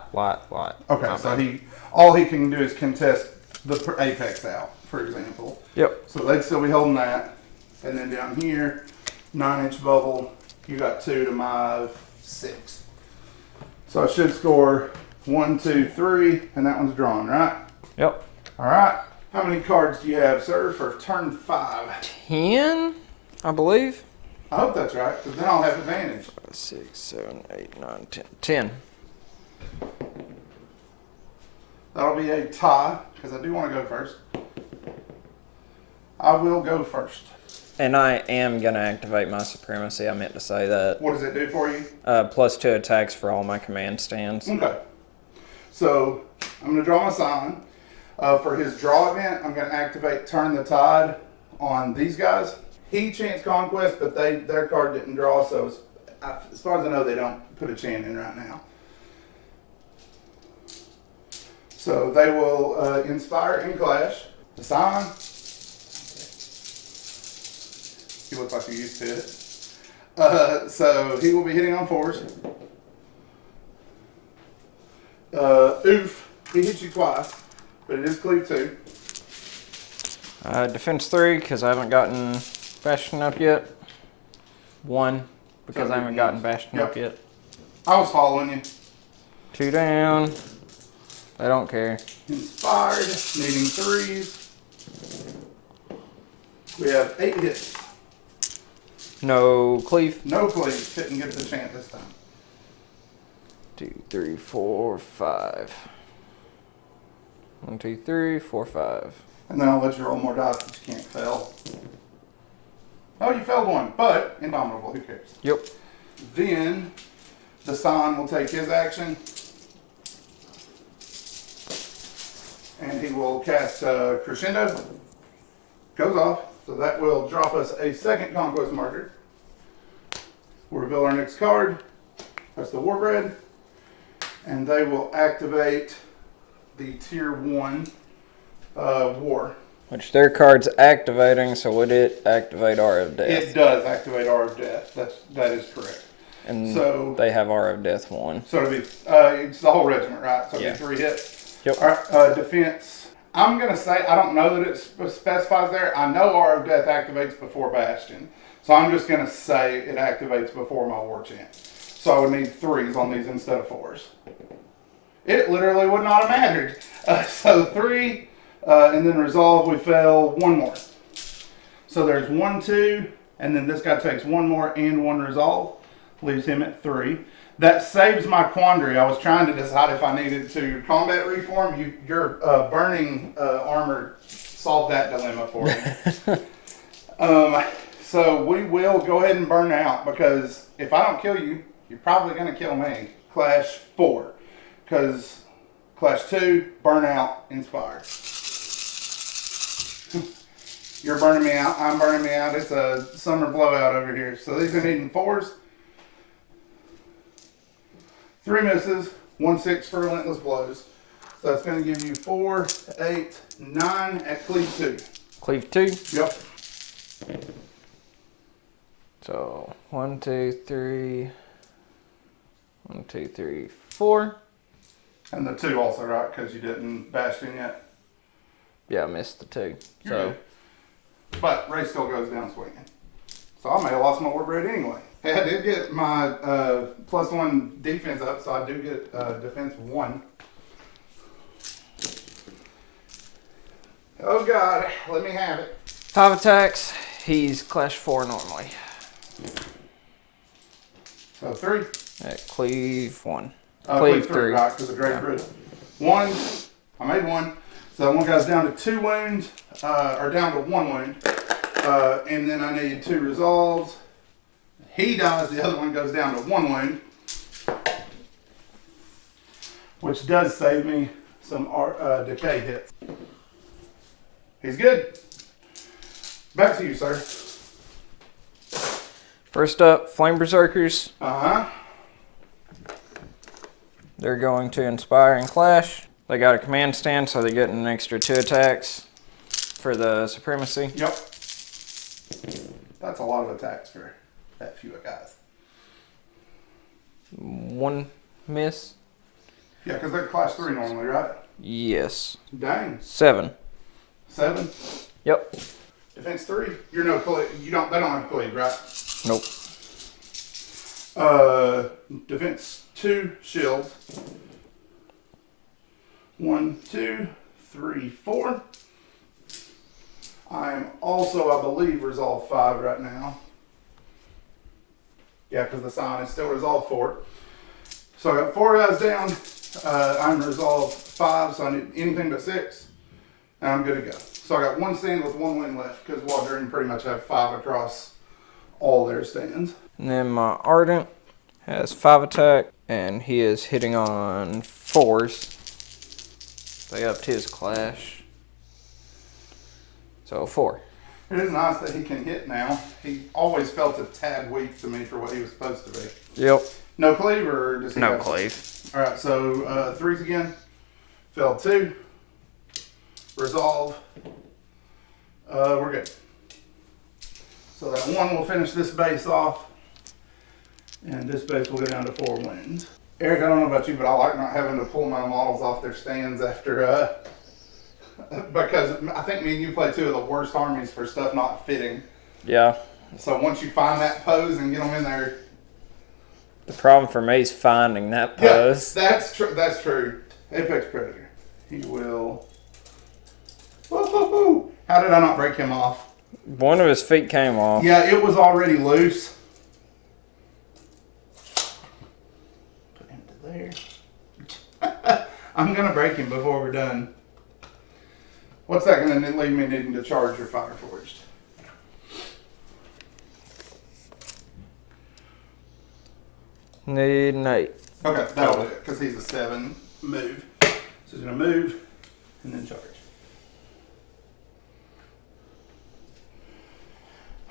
Okay, so all he can do is contest the apex out, for example. Yep. So they'd still be holding that. And then down here, 9-inch bubble, you got 2 to my 6. So I should score 1, 2, 3, and that one's drawn, right? Yep. All right. How many cards do you have, sir, for turn 5? 10, I believe. I hope that's right, because then I'll have advantage. 5, 6, 7, 8, 9, 10. 10. That'll be a tie, because I do want to go first. I will go first. And I am going to activate my supremacy. I meant to say that. What does it do for you? +2 attacks for all my command stands. Okay. So I'm going to draw my sign. For his draw event, I'm going to activate Turn the Tide on these guys. He chants Conquest, but their card didn't draw, so as far as I know, they don't put a chant in right now. So they will inspire and clash. The sign. You look like you're used to it. So he will be hitting on 4s. Oof. He hits you twice, but it is cleave 2. Defense 3, because I haven't gotten Bastion up yet. 1, because I haven't gotten Bastion up yet. I was following you. 2 down. I don't care. Inspired, needing 3s. We have 8 hits. No cleave. No cleave. Couldn't get the chant this time. 2, 3, 4, 5. 1, 2, 3, 4, 5. And then I'll let you roll more dice that you can't fail. Oh, you failed 1, but Indomitable, who cares? Yep. Then the Sign will take his action. And he will cast Crescendo. Goes off. So that will drop us a second Conquest marker. We'll reveal our next card. That's the Warbread. And they will activate the Tier 1 War. Which their card's activating, so would it activate R of Death? It does activate R of Death. That is correct. And so they have R of Death 1. So it'll be, it's the whole regiment, right? So it'll be 3 hits. Yep. All right, defense. I'm going to say, I don't know that it specifies there. I know R of Death activates before Bastion. So I'm just going to say it activates before my War Chant. So I would need 3s on these instead of 4s. It literally would not have mattered. So 3, and then Resolve, we fail 1 more. So there's 1, 2, and then this guy takes 1 more and 1 Resolve. Leaves him at 3. That saves my quandary. I was trying to decide if I needed to combat reform. Your burning armor solved that dilemma for me. So we will go ahead and burn out, because if I don't kill you, you're probably going to kill me. Clash 4. Because Clash 2, burn out, inspire. You're burning me out. I'm burning me out. It's a summer blowout over here. So these are needing 4s. 3 misses, 1 6 for Relentless Blows. So it's going to give you 4, 8, 9 at Cleave 2. Cleave 2? Yep. So 1, 2, 3. 1, 2, 3, 4. And the 2 also, right? Because you didn't Bastion yet. Yeah, I missed the 2. So, but Ray still goes down swinging. So I may have lost my Warbread anyway. Hey, I did get my +1 defense up, so I do get defense 1. Oh God, let me have it. 5 attacks. He's Clash 4 normally. So 3. At Cleave 1. Cleave 3, right? Because of Great Britain. 1. I made 1. So one guy's down to 2 wounds, or down to 1 wound. And then I need 2 resolves. He dies, the other one goes down to 1 wound, which does save me some decay hits. He's good. Back to you, sir. First up, Flame Berserkers. Uh-huh. They're going to Inspire and Clash. They got a command stand, so they're getting an extra 2 attacks for the Supremacy. Yep. That's a lot of attacks for that few guys. 1 miss. Yeah, because they're class 3 normally, right? Yes. Dang. 7. 7. Yep. Defense 3. You're no cleave. They don't have cleave, right? Nope. Defense 2 shields. 1, 2, 3, 4. I'm also, I believe, resolve 5 right now. Yeah, because the sign is still resolve 4. So I got 4 guys down. I'm resolve 5, so I need anything but 6. And I'm good to go. So I got 1 stand with 1 win left, because Waldron pretty much have 5 across all their stands. And then my Ardent has 5 attack, and he is hitting on 4s. They upped his Clash. So 4. It is nice that he can hit now. He always felt a tad weak to me for what he was supposed to be. Yep. No cleave or just No cleave. All right, so 3s again. Fell 2. Resolve. We're good. So that 1 will finish this base off, and this base will go down to 4 wounds. Eric, I don't know about you, but I like not having to pull my models off their stands after, because I think me and you play 2 of the worst armies for stuff not fitting. Yeah. So once you find that pose and get them in there. The problem for me is finding that pose. Yeah, that's true. That's true. Apex Predator. He will. Woo-hoo-hoo. How did I not break him off? One of his feet came off. Yeah, it was already loose. Put him to there. I'm gonna break him before we're done. What's that gonna leave me needing to charge your Fireforged? Need an 8. Okay, that'll do it, because he's a 7 move. So he's gonna move and then charge.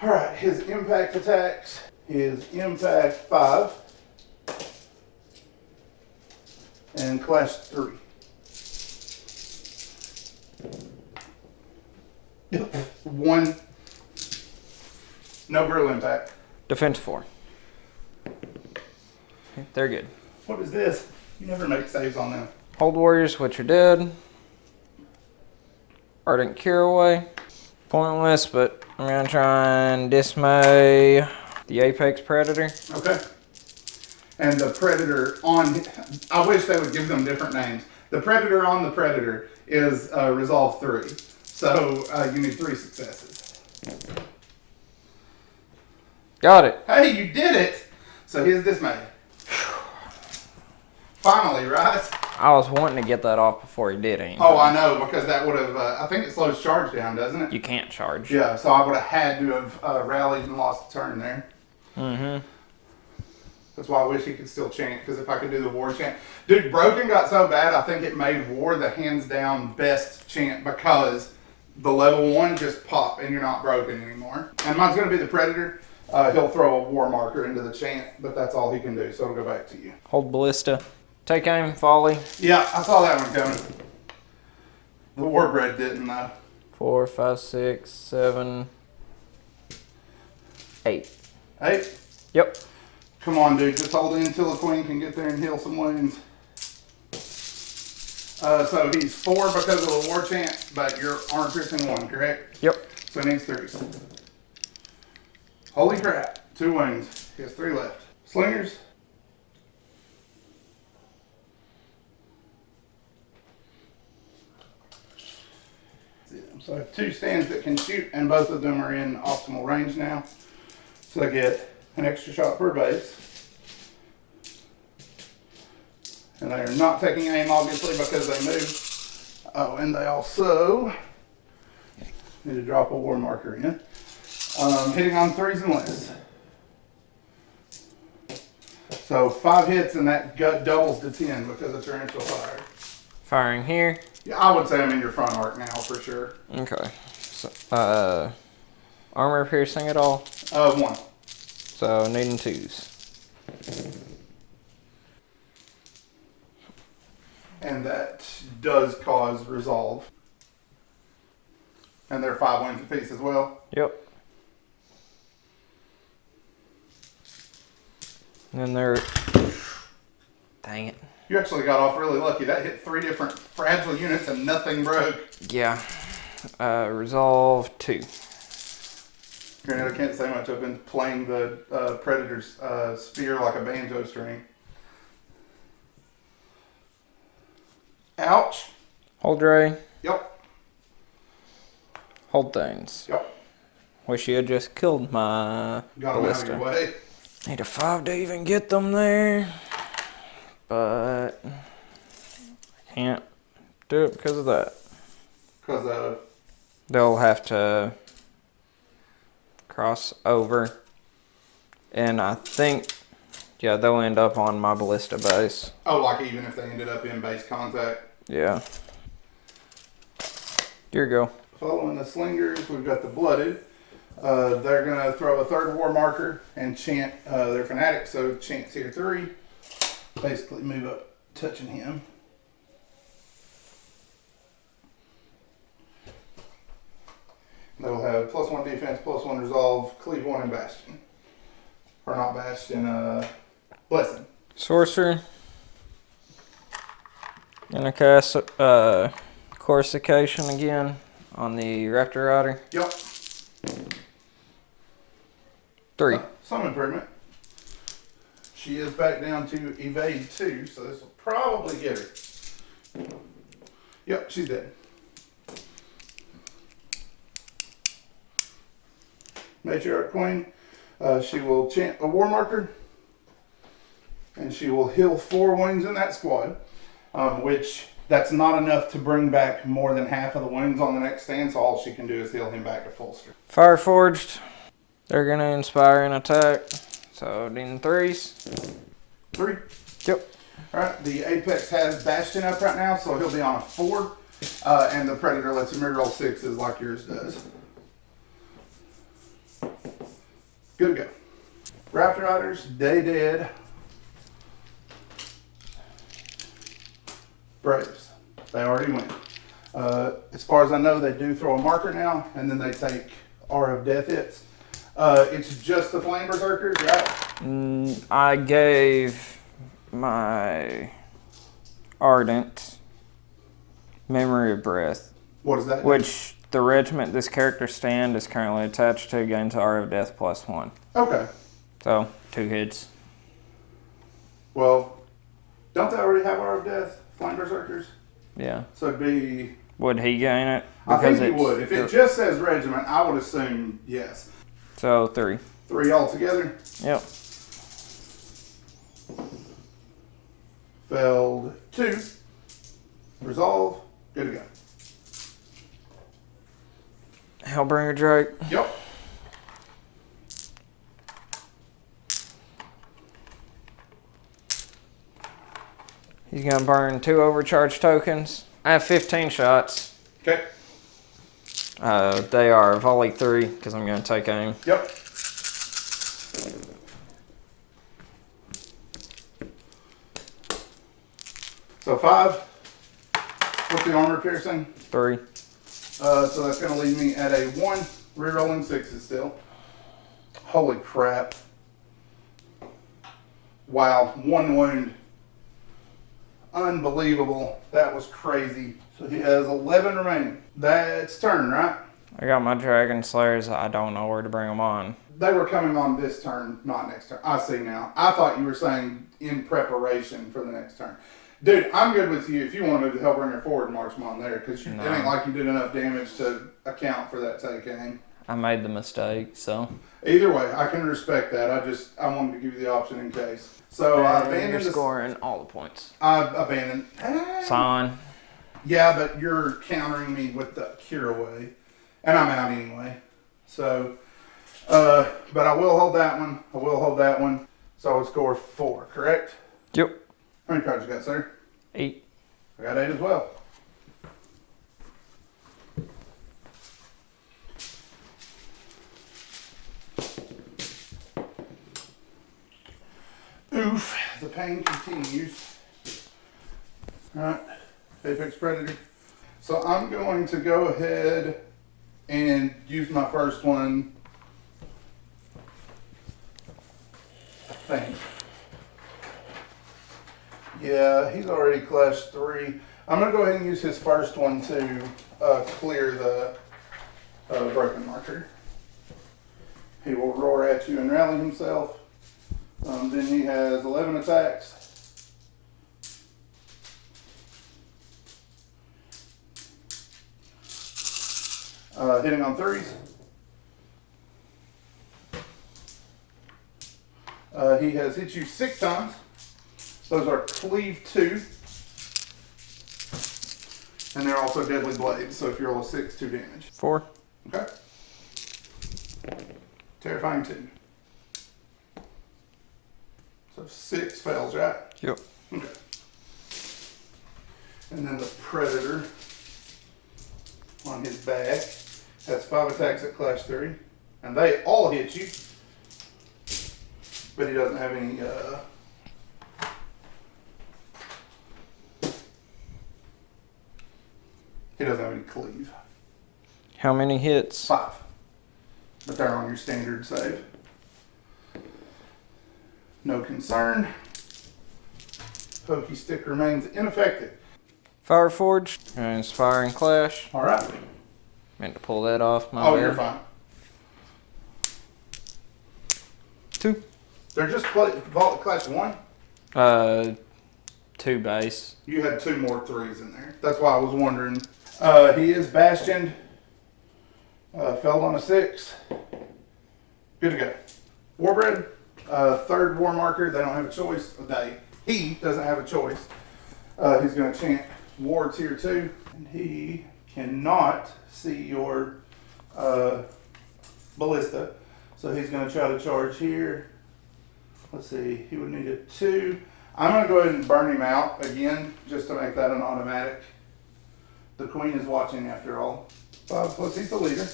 Alright, his impact attacks is impact 5 and clash 3. 1. No brutal impact. Defense 4. They're good. What is this? You never make saves on them. Hold Warriors, which are dead. Ardent Cure away. Pointless, but I'm going to try and dismay the Apex Predator. Okay. And the Predator on... I wish they would give them different names. The Predator on the Predator is Resolve 3. So you need 3 successes. Got it. Hey, you did it! So here's dismay. Finally, right? I was wanting to get that off before he did anything. Oh, I know, because that would have... I think it slows charge down, doesn't it? You can't charge. Yeah, so I would have had to have rallied and lost a turn there. Mm-hmm. That's why I wish he could still chant, because if I could do the war chant... Dude, Broken got so bad, I think it made war the hands-down best chant, because the level 1 just pop and you're not broken anymore. And mine's going to be the Predator. He'll throw a war marker into the chant, but that's all he can do, so it'll go back to you. Hold Ballista. Take aim, volley. Yeah, I saw that one coming. The Warbread didn't, though. 4, 5, 6, 7, 8. 8? Yep. Come on, dude. Just hold in until the Queen can get there and heal some wounds. So he's 4 because of the war chant, but you're armor piercing 1, correct? Yep. So he needs 3s. Holy crap. 2 wounds. He has 3 left. Slingers. So I have 2 stands that can shoot, and both of them are in optimal range now. So I get an extra shot per base. And they are not taking aim, obviously, because they move. Oh, and they also need to drop a war marker in. Hitting on 3s and less. So 5 hits and that gut doubles to 10 because of torrential fire. Firing here. Yeah, I would say I'm in your front arc now for sure. Okay. So, armor piercing at all? 1. So needing 2s. And that does cause resolve. And they're 5 wounds apiece as well. Yep. And then they're... Dang it. You actually got off really lucky. That hit 3 different fragile units and nothing broke. Yeah. Resolve 2. Granted, I can't say much. I've been playing the Predator's spear like a banjo string. Ouch. Hold Ray. Yep. Hold things. Yep. Wish you had just killed my Got him out of ballista. your way. Need a 5 to even get them there. But I can't do it because of that. Because of... They'll have to cross over. And I think, yeah, they'll end up on my ballista base. Oh, like even if they ended up in base contact. Yeah. Here you go. Following the slingers, we've got the blooded. They're going to throw a 3rd war marker and chant their fanatic. So chant tier 3. Basically move up, touching him. They'll have +1 defense, +1 resolve, cleave 1 and bastion. Or not bastion, blessing. Sorcerer. Gonna cast Corsication again on the Raptor Rider. Yep. 3. Some improvement. She is back down to evade 2, so this will probably get her. Yep, she's dead. Matriarch Queen. She will chant a war marker. And she will heal 4 wounds in that squad. Which, that's not enough to bring back more than half of the wounds on the next stand. So all she can do is heal him back to full strength. Fireforged. They're gonna inspire an attack. So needing 3s. 3. Yep. Alright, the Apex has Bastion up right now, so he'll be on a 4. And the Predator lets him reroll 6s like yours does. Good to go. Raptor Riders, day dead. Braves. They already went. As far as I know, they do throw a marker now, and then they take R of death hits. It's just the Flame Berserkers, right? I gave my Ardent Memory of Breath. What is that? Which the regiment this character stand is currently attached to gains R of Death +1. Okay. So, 2 hits. Well, don't they already have R of Death? Flame Berserkers? Yeah. So it'd be... Would he gain it? I think he would. If it just says regiment, I would assume yes. So 3. 3 altogether. Yep. Felled 2. Resolve. Good to go. Hellbringer Drake. Yep. He's gonna burn 2 overcharge tokens. I have 15 shots. Okay. They are volley 3 because I'm gonna take aim. Yep. So 5. What's the armor piercing? 3. So that's going to leave me at a 1. Rerolling 6s still. Holy crap. Wow. 1 wound. Unbelievable. That was crazy. So he has 11 remaining. That's turn, right? I got my Dragon Slayers. I don't know where to bring them on. They were coming on this turn, not next turn. I see now. I thought you were saying in preparation for the next turn. Dude, I'm good with you if you want to move the Hellbringer forward and march them on there, because it ain't like you did enough damage to account for that take aim. I made the mistake, so. Either way, I can respect that. I wanted to give you the option in case. So I abandoned you're scoring all the points. I abandoned. Sign. Yeah, but you're countering me with the cure away, and I'm out anyway. So But I will hold that one. I will hold that one. So I would score 4, correct? Yep. How many cards you got, sir? 8. I got 8 as well. Oof, the pain continues. Alright, Apex Predator. So I'm going to go ahead and use my first one. I think. Yeah, he's already class 3. I'm going to go ahead and use his first one to clear the broken marker. He will roar at you and rally himself. Then he has 11 attacks. Hitting on 3s. He has hit you 6 times. Those are cleave 2. And they're also deadly blades, so if you roll a 6, 2 damage. 4. Okay. Terrifying 2. So 6 fails, right? Yep. Okay. And then the Predator on his back has 5 attacks at class 3. And they all hit you. But he doesn't have any he doesn't have any cleave. How many hits? 5. But they're on your standard save. No concern. Pokey stick remains ineffective. Fire Forge. And it's Fire and Clash. Alright. Meant to pull that off, my Oh, bad. you're fine. 2. They're just vault class 1. 2 base. You had 2 more 3s in there. That's why I was wondering. He is Bastioned. Failed on a 6. Good to go. Warbred. 3rd war marker. They don't have a choice. He doesn't have a choice. He's going to chant War Tier 2. And he cannot see your ballista. So he's going to try to charge here. Let's see. He would need a 2. I'm going to go ahead and burn him out again, just to make that an automatic. The queen is watching after all. 5 plus, he's the leader.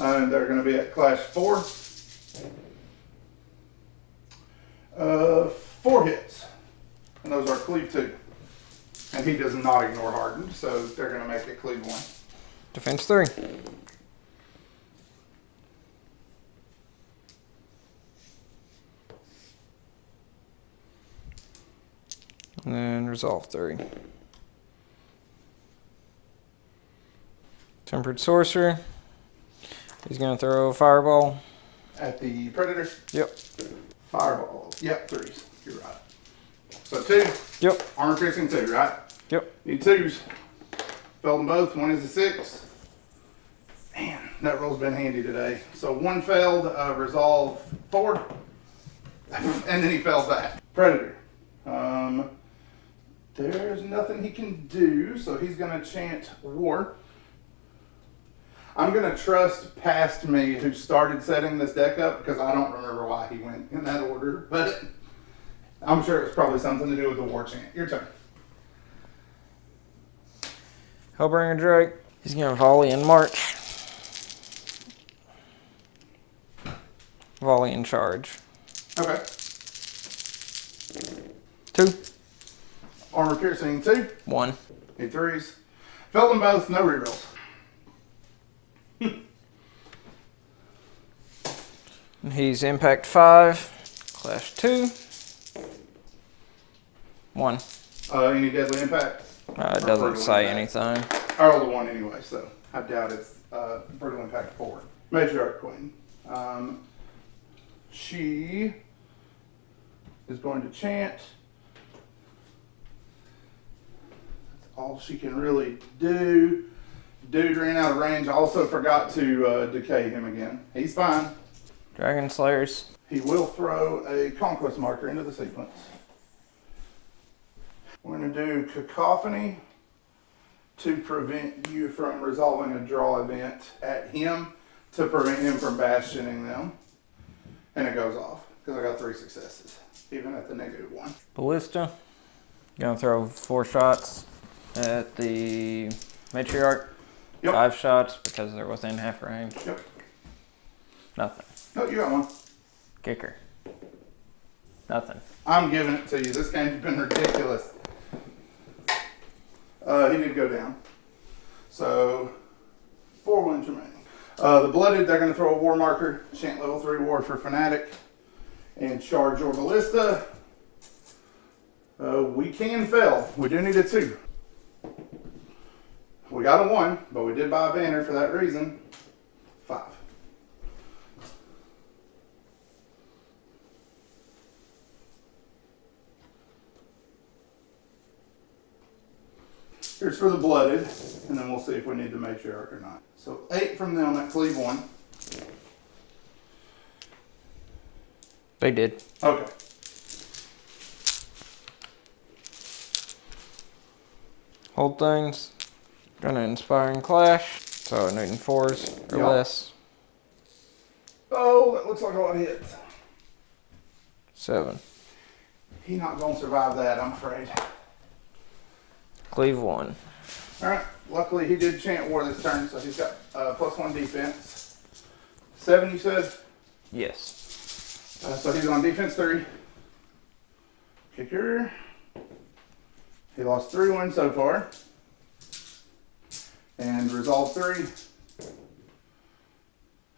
And they're going to be at clash 4. 4 hits. And those are cleave 2. And he does not ignore hardened, so they're going to make it cleave 1. Defense 3. And then Resolve 3. Tempered Sorcerer. He's going to throw a Fireball. At the Predator? Yep. Fireball. Yep, 3s. You're right. So 2. Yep. Armor piercing 2, right? Yep. Need 2s. Failed them both. 1 is a 6. Man, that roll's been handy today. So 1 failed, Resolve 4. And then he fails that. Predator. There's nothing he can do, so he's going to chant War. I'm going to trust past me who started setting this deck up because I don't remember why he went in that order, but I'm sure it's probably something to do with the War chant. Your turn. Hellbringer Drake. He's going to volley and march. Volley and charge. Okay. 2. Armor piercing 2. 1. Need 3s. Failed them both. No rerolls. He's Impact 5. Clash 2. 1. Any deadly impact? It doesn't say anything. I rolled a 1 anyway, so I doubt it's brutal impact 4. Matriarch Queen. She is going to chant. That's all she can really do. Dude ran out of range. I also forgot to decay him again. He's fine. Dragon Slayers. He will throw a Conquest marker into the sequence. We're going to do Cacophony to prevent you from resolving a draw event at him. to prevent him from bastioning them. And it goes off because I got 3 successes, even at the -1. Ballista. Gonna throw 4 shots at the matriarch. Yep. 5 shots because they're within half range. Yep. Nothing. No, you got one. Kicker. Nothing. I'm giving it to you. This game's been ridiculous. He did go down. So, 4 wounds remaining. The Blooded, they're going to throw a war marker. Chant level 3 war for Fanatic. And charge your Ballista. We can fail. We do need a 2. We got a 1, but we did buy a banner for that reason. 5. Here's for the Blooded, and then we'll see if we need the Matriarch or not. So 8 from them at cleave 1. They did. Okay. Hold things. Gonna Inspiring Clash. So Newton 4s or Yep. less. Oh, that looks like a lot of hits. 7. He's not going to survive that, I'm afraid. Cleave 1. Alright, luckily he did chant war this turn, so he's got +1 defense. 7, you said? Yes. So he's on defense 3. Kicker. He lost 3 wins so far. And resolve 3.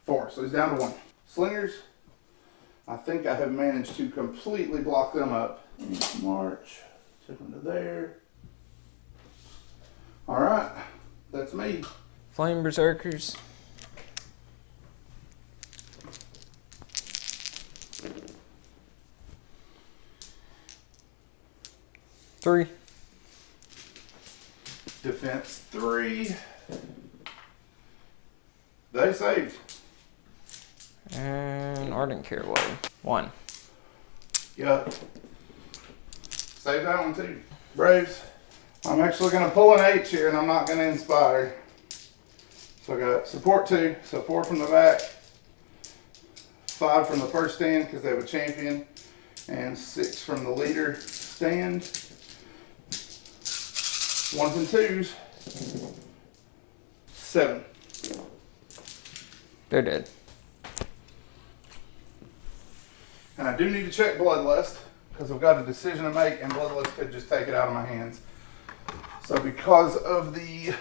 4, so he's down to 1. Slingers. I think I have managed to completely block them up. March. Took them to there. Alright, that's me. Flame Berserkers. Three. Defense 3. They saved. And Ardent Caraway. 1. Yep. Save that one too. Braves. I'm actually going to pull an H here and I'm not going to inspire. So I got support 2, so 4 from the back. 5 from the first stand because they have a champion. And 6 from the leader stand. 1s and 2s. 7. They're dead. And I do need to check Bloodlust because I've got a decision to make and Bloodlust could just take it out of my hands. So because of the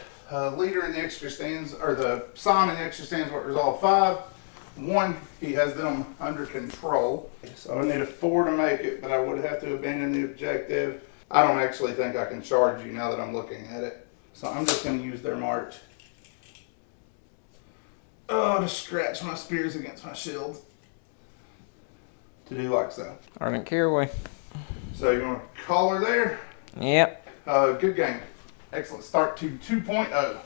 leader in the extra stands, or the Psalm in the extra stands what resolve 5, 1, he has them under control. So I need a 4 to make it, but I would have to abandon the objective. I don't actually think I can charge you now that I'm looking at it. So I'm just going to use their march. Oh, to scratch my spears against my shield. To do like so. Ardent Caraway. So you want to call her there? Yep. Good game. Excellent start to 2.0.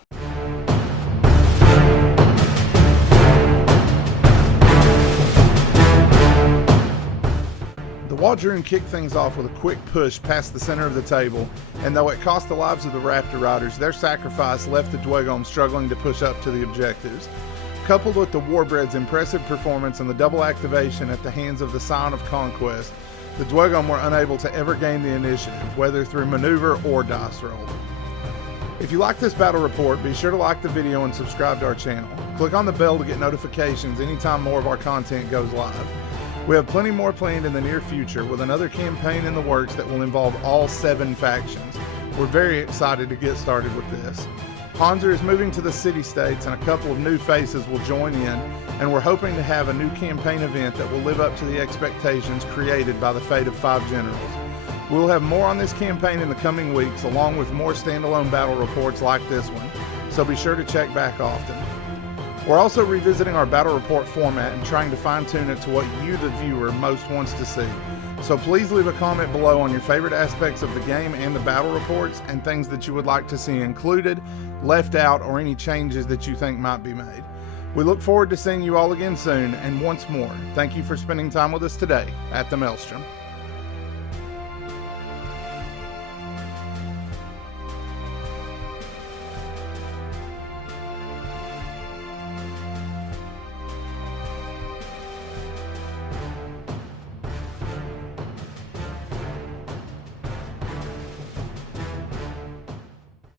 The Adrhun kicked things off with a quick push past the center of the table, and though it cost the lives of the Raptor Riders, their sacrifice left the Dweghom struggling to push up to the objectives. Coupled with the Warbred's impressive performance and the double activation at the hands of the Scion of Conquest, the Dweghom were unable to ever gain the initiative, whether through maneuver or dice roll. If you like this battle report, be sure to like the video and subscribe to our channel. Click on the bell to get notifications anytime more of our content goes live. We have plenty more planned in the near future with another campaign in the works that will involve all 7 factions. We're very excited to get started with this. Hanser is moving to the city-states and a couple of new faces will join in, and we're hoping to have a new campaign event that will live up to the expectations created by the fate of 5 generals. We'll have more on this campaign in the coming weeks, along with more standalone battle reports like this one, so be sure to check back often. We're also revisiting our battle report format and trying to fine-tune it to what you, the viewer, most wants to see. So please leave a comment below on your favorite aspects of the game and the battle reports, and things that you would like to see included, left out, or any changes that you think might be made. We look forward to seeing you all again soon, and once more, thank you for spending time with us today at the Maelstrom.